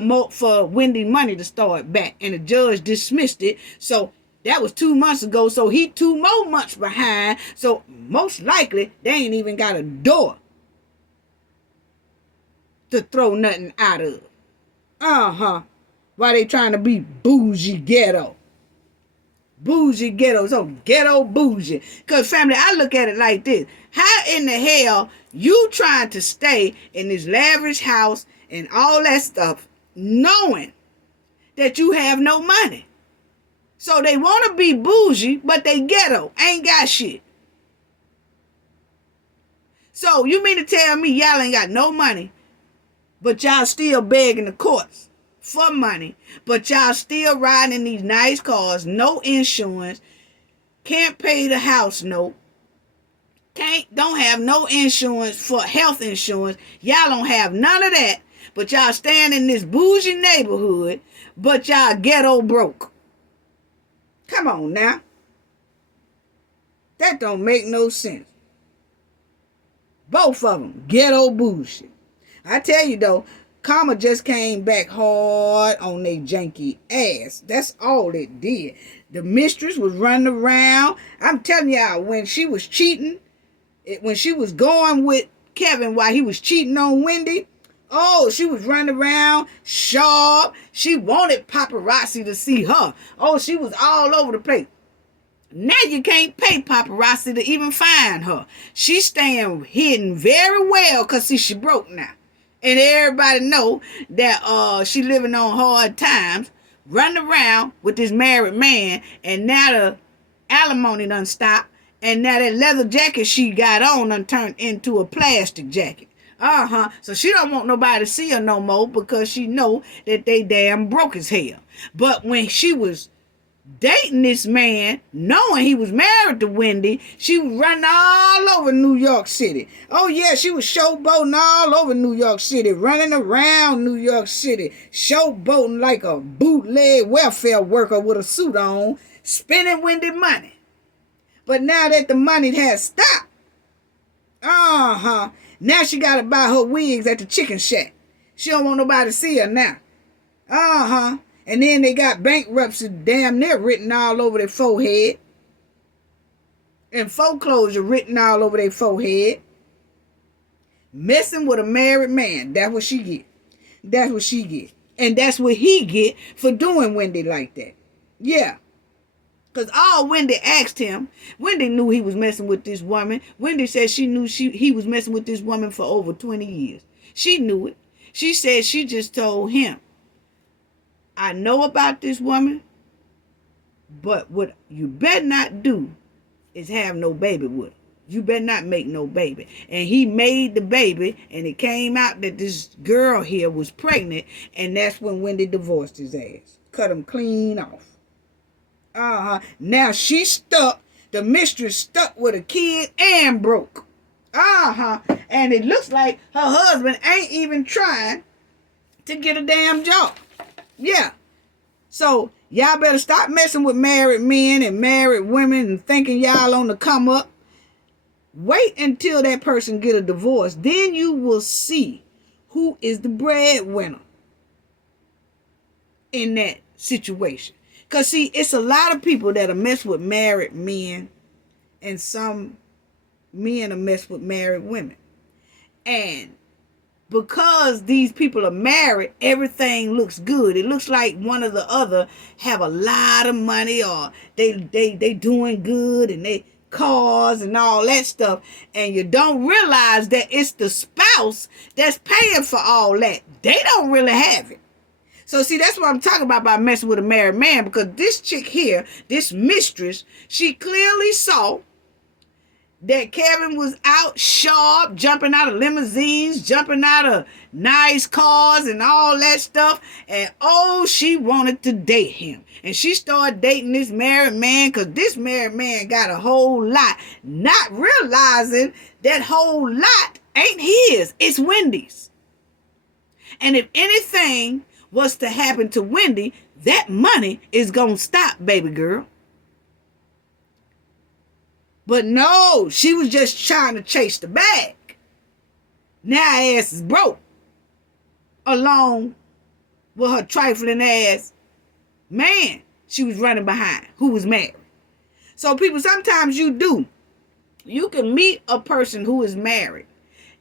Wendy money to start back. And the judge dismissed it. So that was 2 months ago. So he 2 more months behind. So most likely they ain't even got a door to throw nothing out of. Why they trying to be bougie ghetto? Bougie ghetto. So ghetto bougie. Because family, I look at it like this. How in the hell you trying to stay in this lavish house and all that stuff knowing that you have no money? So they want to be bougie, but they ghetto. Ain't got shit. So you mean to tell me y'all ain't got no money, but y'all still begging the courts for money, but y'all still riding in these nice cars, no insurance, can't pay the house note, don't have no insurance for health insurance. Y'all don't have none of that, but y'all stand in this bougie neighborhood, but y'all ghetto broke. Come on now. That don't make no sense. Both of them, ghetto bougie. I tell you though, karma just came back hard on they janky ass. That's all it did. The mistress was running around. I'm telling y'all, when she was cheating, when she was going with Kevin while he was cheating on Wendy, oh, she was running around sharp. She wanted paparazzi to see her. Oh, she was all over the place. Now you can't pay paparazzi to even find her. She's staying hidden very well because see, she broke now. And everybody know that she living on hard times, running around with this married man, and now the alimony done stopped, and now that leather jacket she got on done turned into a plastic jacket. So she don't want nobody to see her no more because she know that they damn broke as hell. But when she was dating this man, knowing he was married to Wendy, she was running all over New York City. Oh yeah, she was showboating all over New York City, running around New York City, showboating like a bootleg welfare worker with a suit on, spending Wendy money. But now that the money has stopped, now she got to buy her wigs at the chicken shack. She don't want nobody to see her now. And then they got bankruptcy damn near written all over their forehead. And foreclosure written all over their forehead. Messing with a married man. That's what she get. That's what she get. And that's what he get for doing Wendy like that. Yeah. Because all Wendy asked him, Wendy knew he was messing with this woman. Wendy said she knew he was messing with this woman for over 20 years. She knew it. She said she just told him, I know about this woman, but what you better not do is have no baby with her. You better not make no baby. And he made the baby, and it came out that this girl here was pregnant, and that's when Wendy divorced his ass. Cut him clean off. Now she stuck, the mistress stuck with a kid and broke. And it looks like her husband ain't even trying to get a damn job. Yeah. So y'all better stop messing with married men and married women and thinking y'all on the come up. Wait until that person get a divorce. Then you will see who is the breadwinner in that situation. Because see, it's a lot of people that are mess with married men, and some men are mess with married women. And because these people are married, everything looks good. It looks like one or the other have a lot of money, or they doing good, and they cars and all that stuff, and you don't realize that it's the spouse that's paying for all that. They don't really have it. So see, that's what I'm talking about by messing with a married man, because this chick here, this mistress, she clearly saw that Kevin was out sharp, jumping out of limousines, jumping out of nice cars and all that stuff. And oh, she wanted to date him. And she started dating this married man because this married man got a whole lot, not realizing that whole lot ain't his. It's Wendy's. And if anything was to happen to Wendy, that money is going to stop, baby girl. But no, she was just trying to chase the bag. Now her ass is broke. Along with her trifling ass man she was running behind, who was married. So people, sometimes you can meet a person who is married,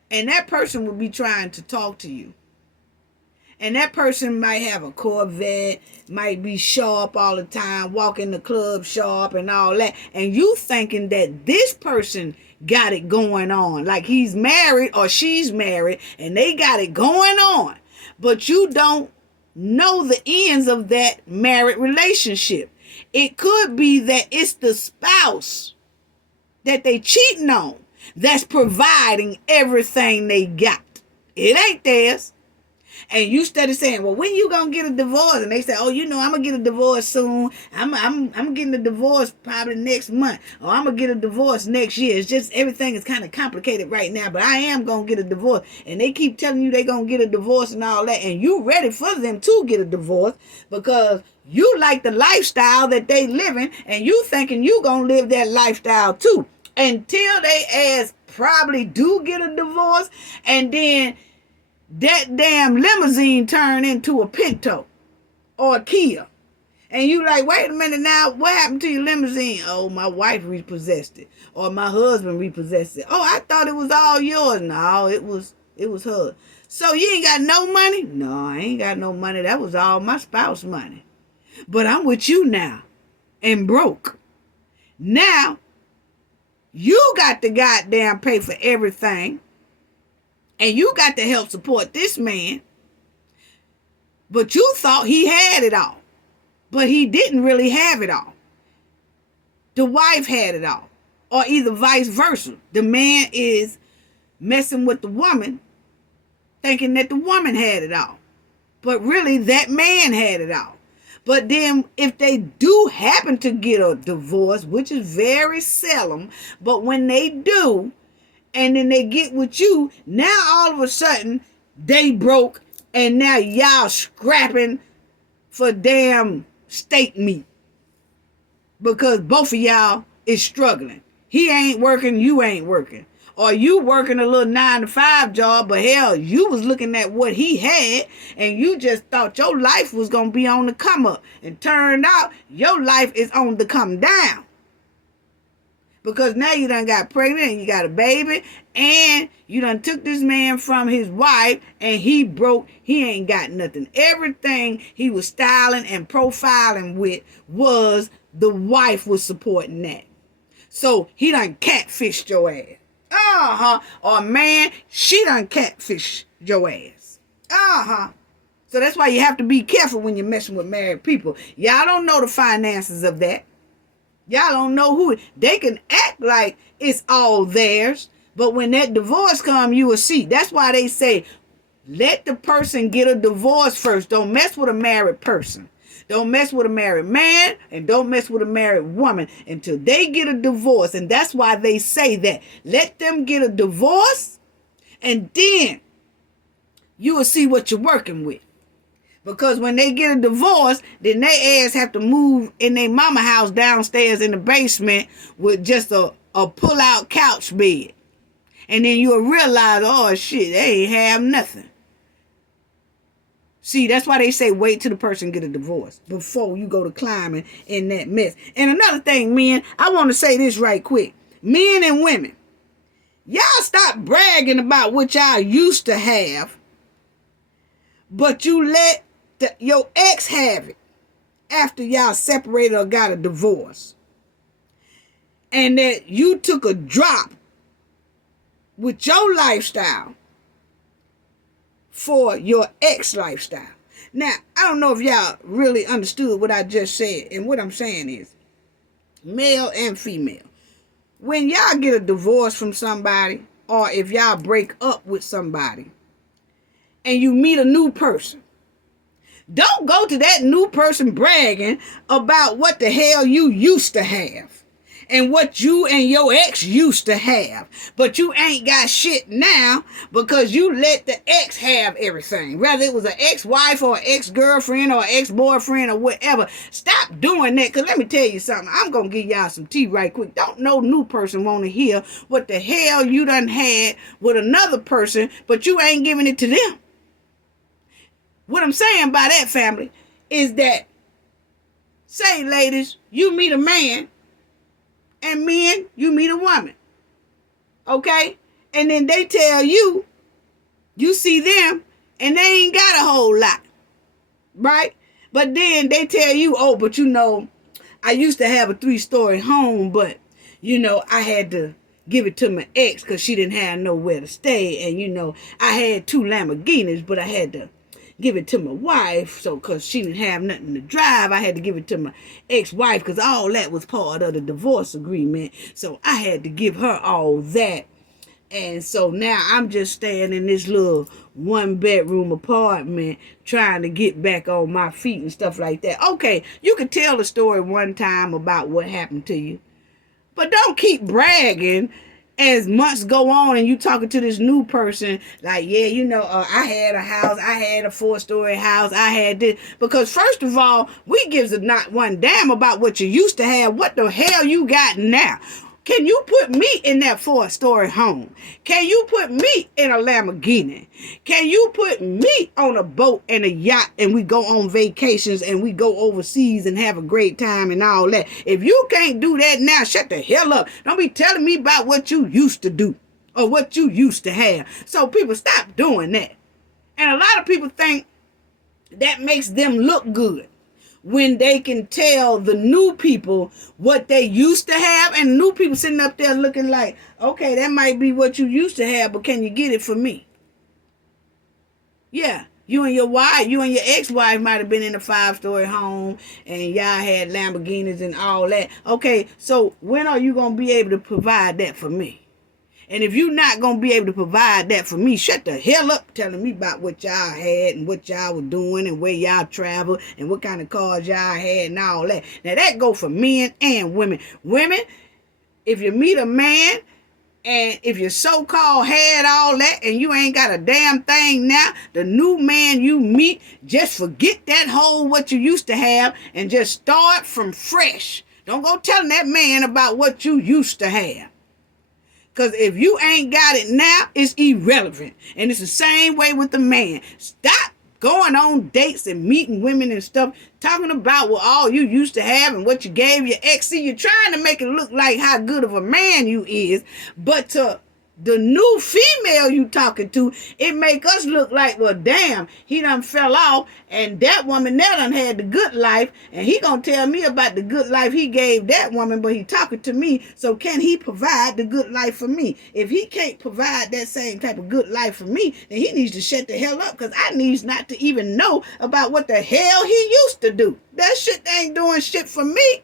and that person will be trying to talk to you. And that person might have a Corvette, might be sharp all the time, walk in the club sharp and all that. And you thinking that this person got it going on, like he's married or she's married and they got it going on. But you don't know the ends of that married relationship. It could be that it's the spouse that they cheating on that's providing everything they got. It ain't theirs. And you started saying, well, when you gonna get a divorce? And they say, oh, I'm gonna get a divorce soon. I'm getting a divorce probably next month, or I'm gonna get a divorce next year. It's just everything is kind of complicated right now, but I am gonna get a divorce. And they keep telling you they gonna get a divorce and all that, and you ready for them to get a divorce because you like the lifestyle that they living, and you thinking you gonna live that lifestyle too, until they ass probably do get a divorce, and then that damn limousine turned into a Pinto or a Kia. And you like, wait a minute now, what happened to your limousine? Oh, my wife repossessed it. Or my husband repossessed it. Oh, I thought it was all yours. No, it was hers. So you ain't got no money? No, I ain't got no money. That was all my spouse money. But I'm with you now and broke. Now, you got to goddamn pay for everything. And you got to help support this man. But you thought he had it all. But he didn't really have it all. The wife had it all. Or either vice versa. The man is messing with the woman, thinking that the woman had it all. But really, that man had it all. But then if they do happen to get a divorce, which is very seldom, but when they do, and then they get with you, now all of a sudden, they broke, and now y'all scrapping for damn steak meat. Because both of y'all is struggling. He ain't working, you ain't working. Or you working a little 9-to-5 job, but hell, you was looking at what he had, and you just thought your life was going to be on the come up. And turned out, your life is on the come down. Because now you done got pregnant and you got a baby, and you done took this man from his wife, and he broke. He ain't got nothing. Everything he was styling and profiling with was the wife was supporting that. So he done catfished your ass. Or man, she done catfished your ass. So that's why you have to be careful when you're messing with married people. Y'all don't know the finances of that. Y'all don't know who. They can act like it's all theirs, but when that divorce come, you will see. That's why they say, let the person get a divorce first. Don't mess with a married person. Don't mess with a married man, and don't mess with a married woman until they get a divorce. And that's why they say that. Let them get a divorce, and then you will see what you're working with. Because when they get a divorce, then they ass have to move in their mama house downstairs in the basement with just a pull-out couch bed. And then you'll realize, oh shit, they ain't have nothing. See, that's why they say wait till the person get a divorce before you go to climbing in that mess. And another thing, men, I want to say this right quick. Men and women, y'all stop bragging about what y'all used to have, but you let your ex have it after y'all separated or got a divorce. and that you took a drop with your lifestyle for your ex lifestyle. Now, I don't know if y'all really understood what I just said. And what I'm saying is, male and female, when y'all get a divorce from somebody, or if y'all break up with somebody, and you meet a new person, don't go to that new person bragging about what the hell you used to have and what you and your ex used to have. But you ain't got shit now because you let the ex have everything. Whether it was an ex-wife or an ex-girlfriend or an ex-boyfriend or whatever. Stop doing that, because let me tell you something. I'm going to give y'all some tea right quick. Don't no new person want to hear what the hell you done had with another person, but you ain't giving it to them. What I'm saying by that, family, is that, say, ladies, you meet a man, and men, you meet a woman. Okay? And then they tell you, you see them, and they ain't got a whole lot. Right? But then they tell you, oh, but you know, I used to have a 3-story home, but, you know, I had to give it to my ex because she didn't have nowhere to stay. And, you know, I had 2 Lamborghinis, but I had to give it to my wife, so because she didn't have nothing to drive, I had to give it to my ex-wife because all that was part of the divorce agreement. So I had to give her all that. And so now I'm just staying in this little 1-bedroom apartment trying to get back on my feet and stuff like that. Okay, you can tell the story one time about what happened to you, but don't keep bragging as months go on and you talking to this new person like, yeah, you know, I had a house, I had a 4-story house, I had this. Because first of all, we gives a not one damn about what you used to have. What the hell you got now? Can you put me in that 4-story home? Can you put me in a Lamborghini? Can you put me on a boat and a yacht and we go on vacations and we go overseas and have a great time and all that? If you can't do that now, shut the hell up. Don't be telling me about what you used to do or what you used to have. So people, stop doing that. And a lot of people think that makes them look good when they can tell the new people what they used to have, and new people sitting up there looking like, okay, that might be what you used to have, but can you get it for me? Yeah, you and your ex-wife might have been in a 5-story home and y'all had Lamborghinis and all that. Okay, so when are you going to be able to provide that for me? And if you're not going to be able to provide that for me, shut the hell up telling me about what y'all had and what y'all were doing and where y'all traveled and what kind of cars y'all had and all that. Now, that go for men and women. Women, if you meet a man and if you so-called had all that and you ain't got a damn thing now, the new man you meet, just forget that whole what you used to have and just start from fresh. Don't go telling that man about what you used to have. Because if you ain't got it now, it's irrelevant. And it's the same way with the man. Stop going on dates and meeting women and stuff, talking about what all you used to have and what you gave your ex. See, you're trying to make it look like how good of a man you is. But to the new female you talking to, it make us look like, well, damn, he done fell off and that woman there done had the good life and he gonna tell me about the good life he gave that woman, but he talking to me, so can he provide the good life for me? If he can't provide that same type of good life for me, then he needs to shut the hell up, because I needs not to even know about what the hell he used to do. That shit ain't doing shit for me.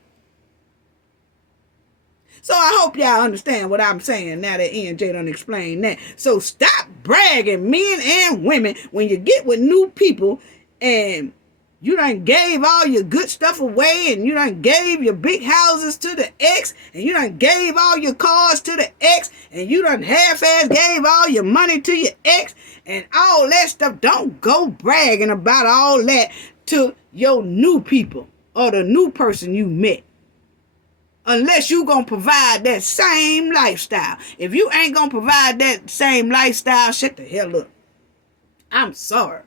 So I hope y'all understand what I'm saying now that ENJ done explained that. So stop bragging, men and women, when you get with new people and you done gave all your good stuff away and you done gave your big houses to the ex and you done gave all your cars to the ex and you done half-ass gave all your money to your ex and all that stuff. Don't go bragging about all that to your new people or the new person you met. Unless you going to provide that same lifestyle. If you ain't going to provide that same lifestyle, shut the hell up. I'm sorry.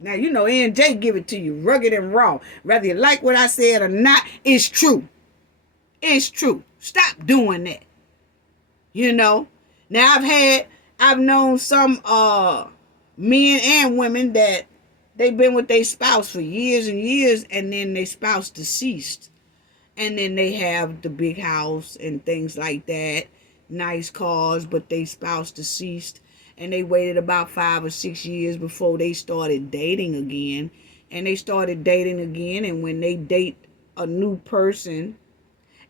Now, you know, NJ give it to you rugged and raw. Whether you like what I said or not, it's true. It's true. Stop doing that. You know. Now, I've known some men and women that they've been with their spouse for years and years, and then their spouse deceased. And then they have the big house and things like that. Nice cars, but they spouse deceased. And they waited about 5 or 6 years before they started dating again. And they started dating again. And when they date a new person,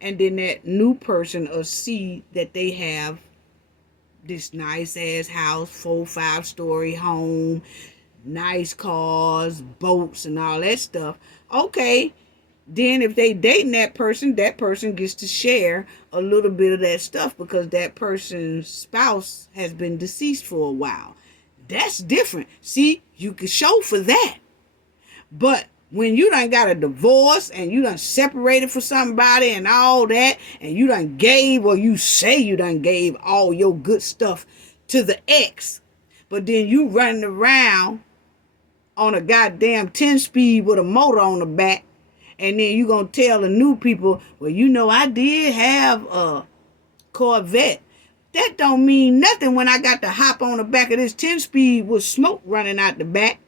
and then that new person will see that they have this nice ass house, 4-5 story home, nice cars, boats, and all that stuff. Okay, then if they dating that person gets to share a little bit of that stuff because that person's spouse has been deceased for a while. That's different. See, you can show for that. But when you done got a divorce and you done separated for somebody and all that, and you done gave, or you say you done gave all your good stuff to the ex, but then you running around on a goddamn 10-speed with a motor on the back, and then you gonna tell the new people, well, you know, I did have a Corvette. That don't mean nothing when I got to hop on the back of this 10-speed with smoke running out the back.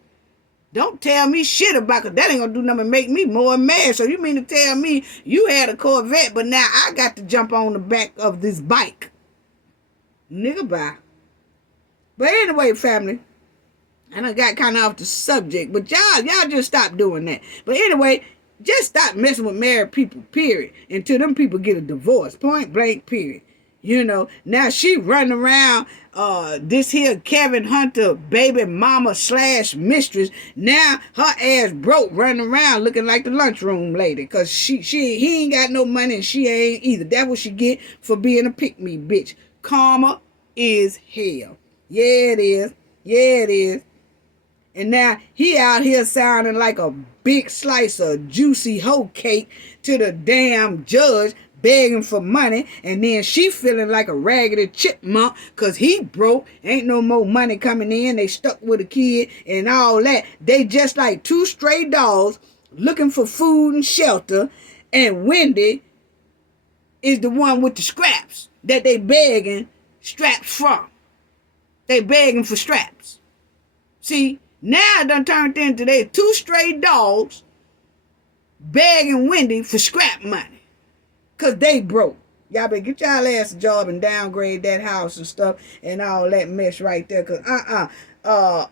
Don't tell me shit about it. That ain't gonna do nothing but make me more mad. So you mean to tell me you had a Corvette, but now I got to jump on the back of this bike? Nigga, bye. But anyway, family, I done got kind of off the subject, but y'all just stop doing that. But anyway, just stop messing with married people, period, until them people get a divorce. Point blank, period. You know, now she running around this here Kevin Hunter baby mama / mistress. Now her ass broke, running around looking like the lunchroom lady, because he ain't got no money and she ain't either. That's what she get for being a pick-me bitch. Karma is hell. Yeah, it is. Yeah, it is. And now he out here sounding like a big slice of juicy hoe cake to the damn judge, begging for money, and then she feeling like a raggedy chipmunk because he broke, ain't no more money coming in, they stuck with a kid and all that. They just like two stray dogs looking for food and shelter, and Wendy is the one with the scraps that they begging straps from. They begging for straps. See, now it done turned into they two stray dogs begging Wendy for scrap money. Because they broke. Y'all better get y'all ass a job and downgrade that house and stuff and all that mess right there. Because I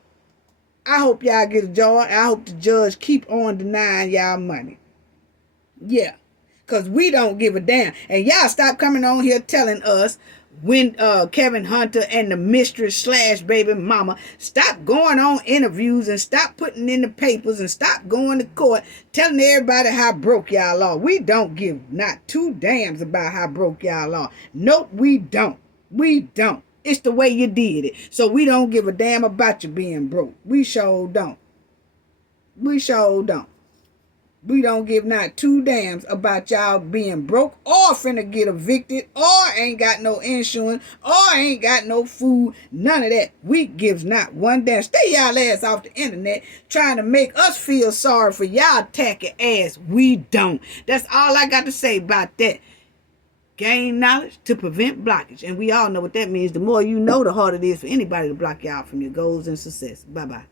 hope y'all get a job. I hope the judge keep on denying y'all money. Yeah. Because we don't give a damn. And y'all stop coming on here telling us when Kevin Hunter and the mistress / baby mama, stop going on interviews and stop putting in the papers and stop going to court telling everybody how broke y'all are. We don't give not two damns about how broke y'all are. Nope, we don't. We don't. It's the way you did it. So we don't give a damn about you being broke. We sure don't. We sure don't. We don't give not two damns about y'all being broke or finna get evicted or ain't got no insurance or ain't got no food. None of that. We gives not one damn. Stay y'all ass off the internet trying to make us feel sorry for y'all tacky ass. We don't. That's all I got to say about that. Gain knowledge to prevent blockage. And we all know what that means. The more you know, the harder it is for anybody to block y'all from your goals and success. Bye-bye.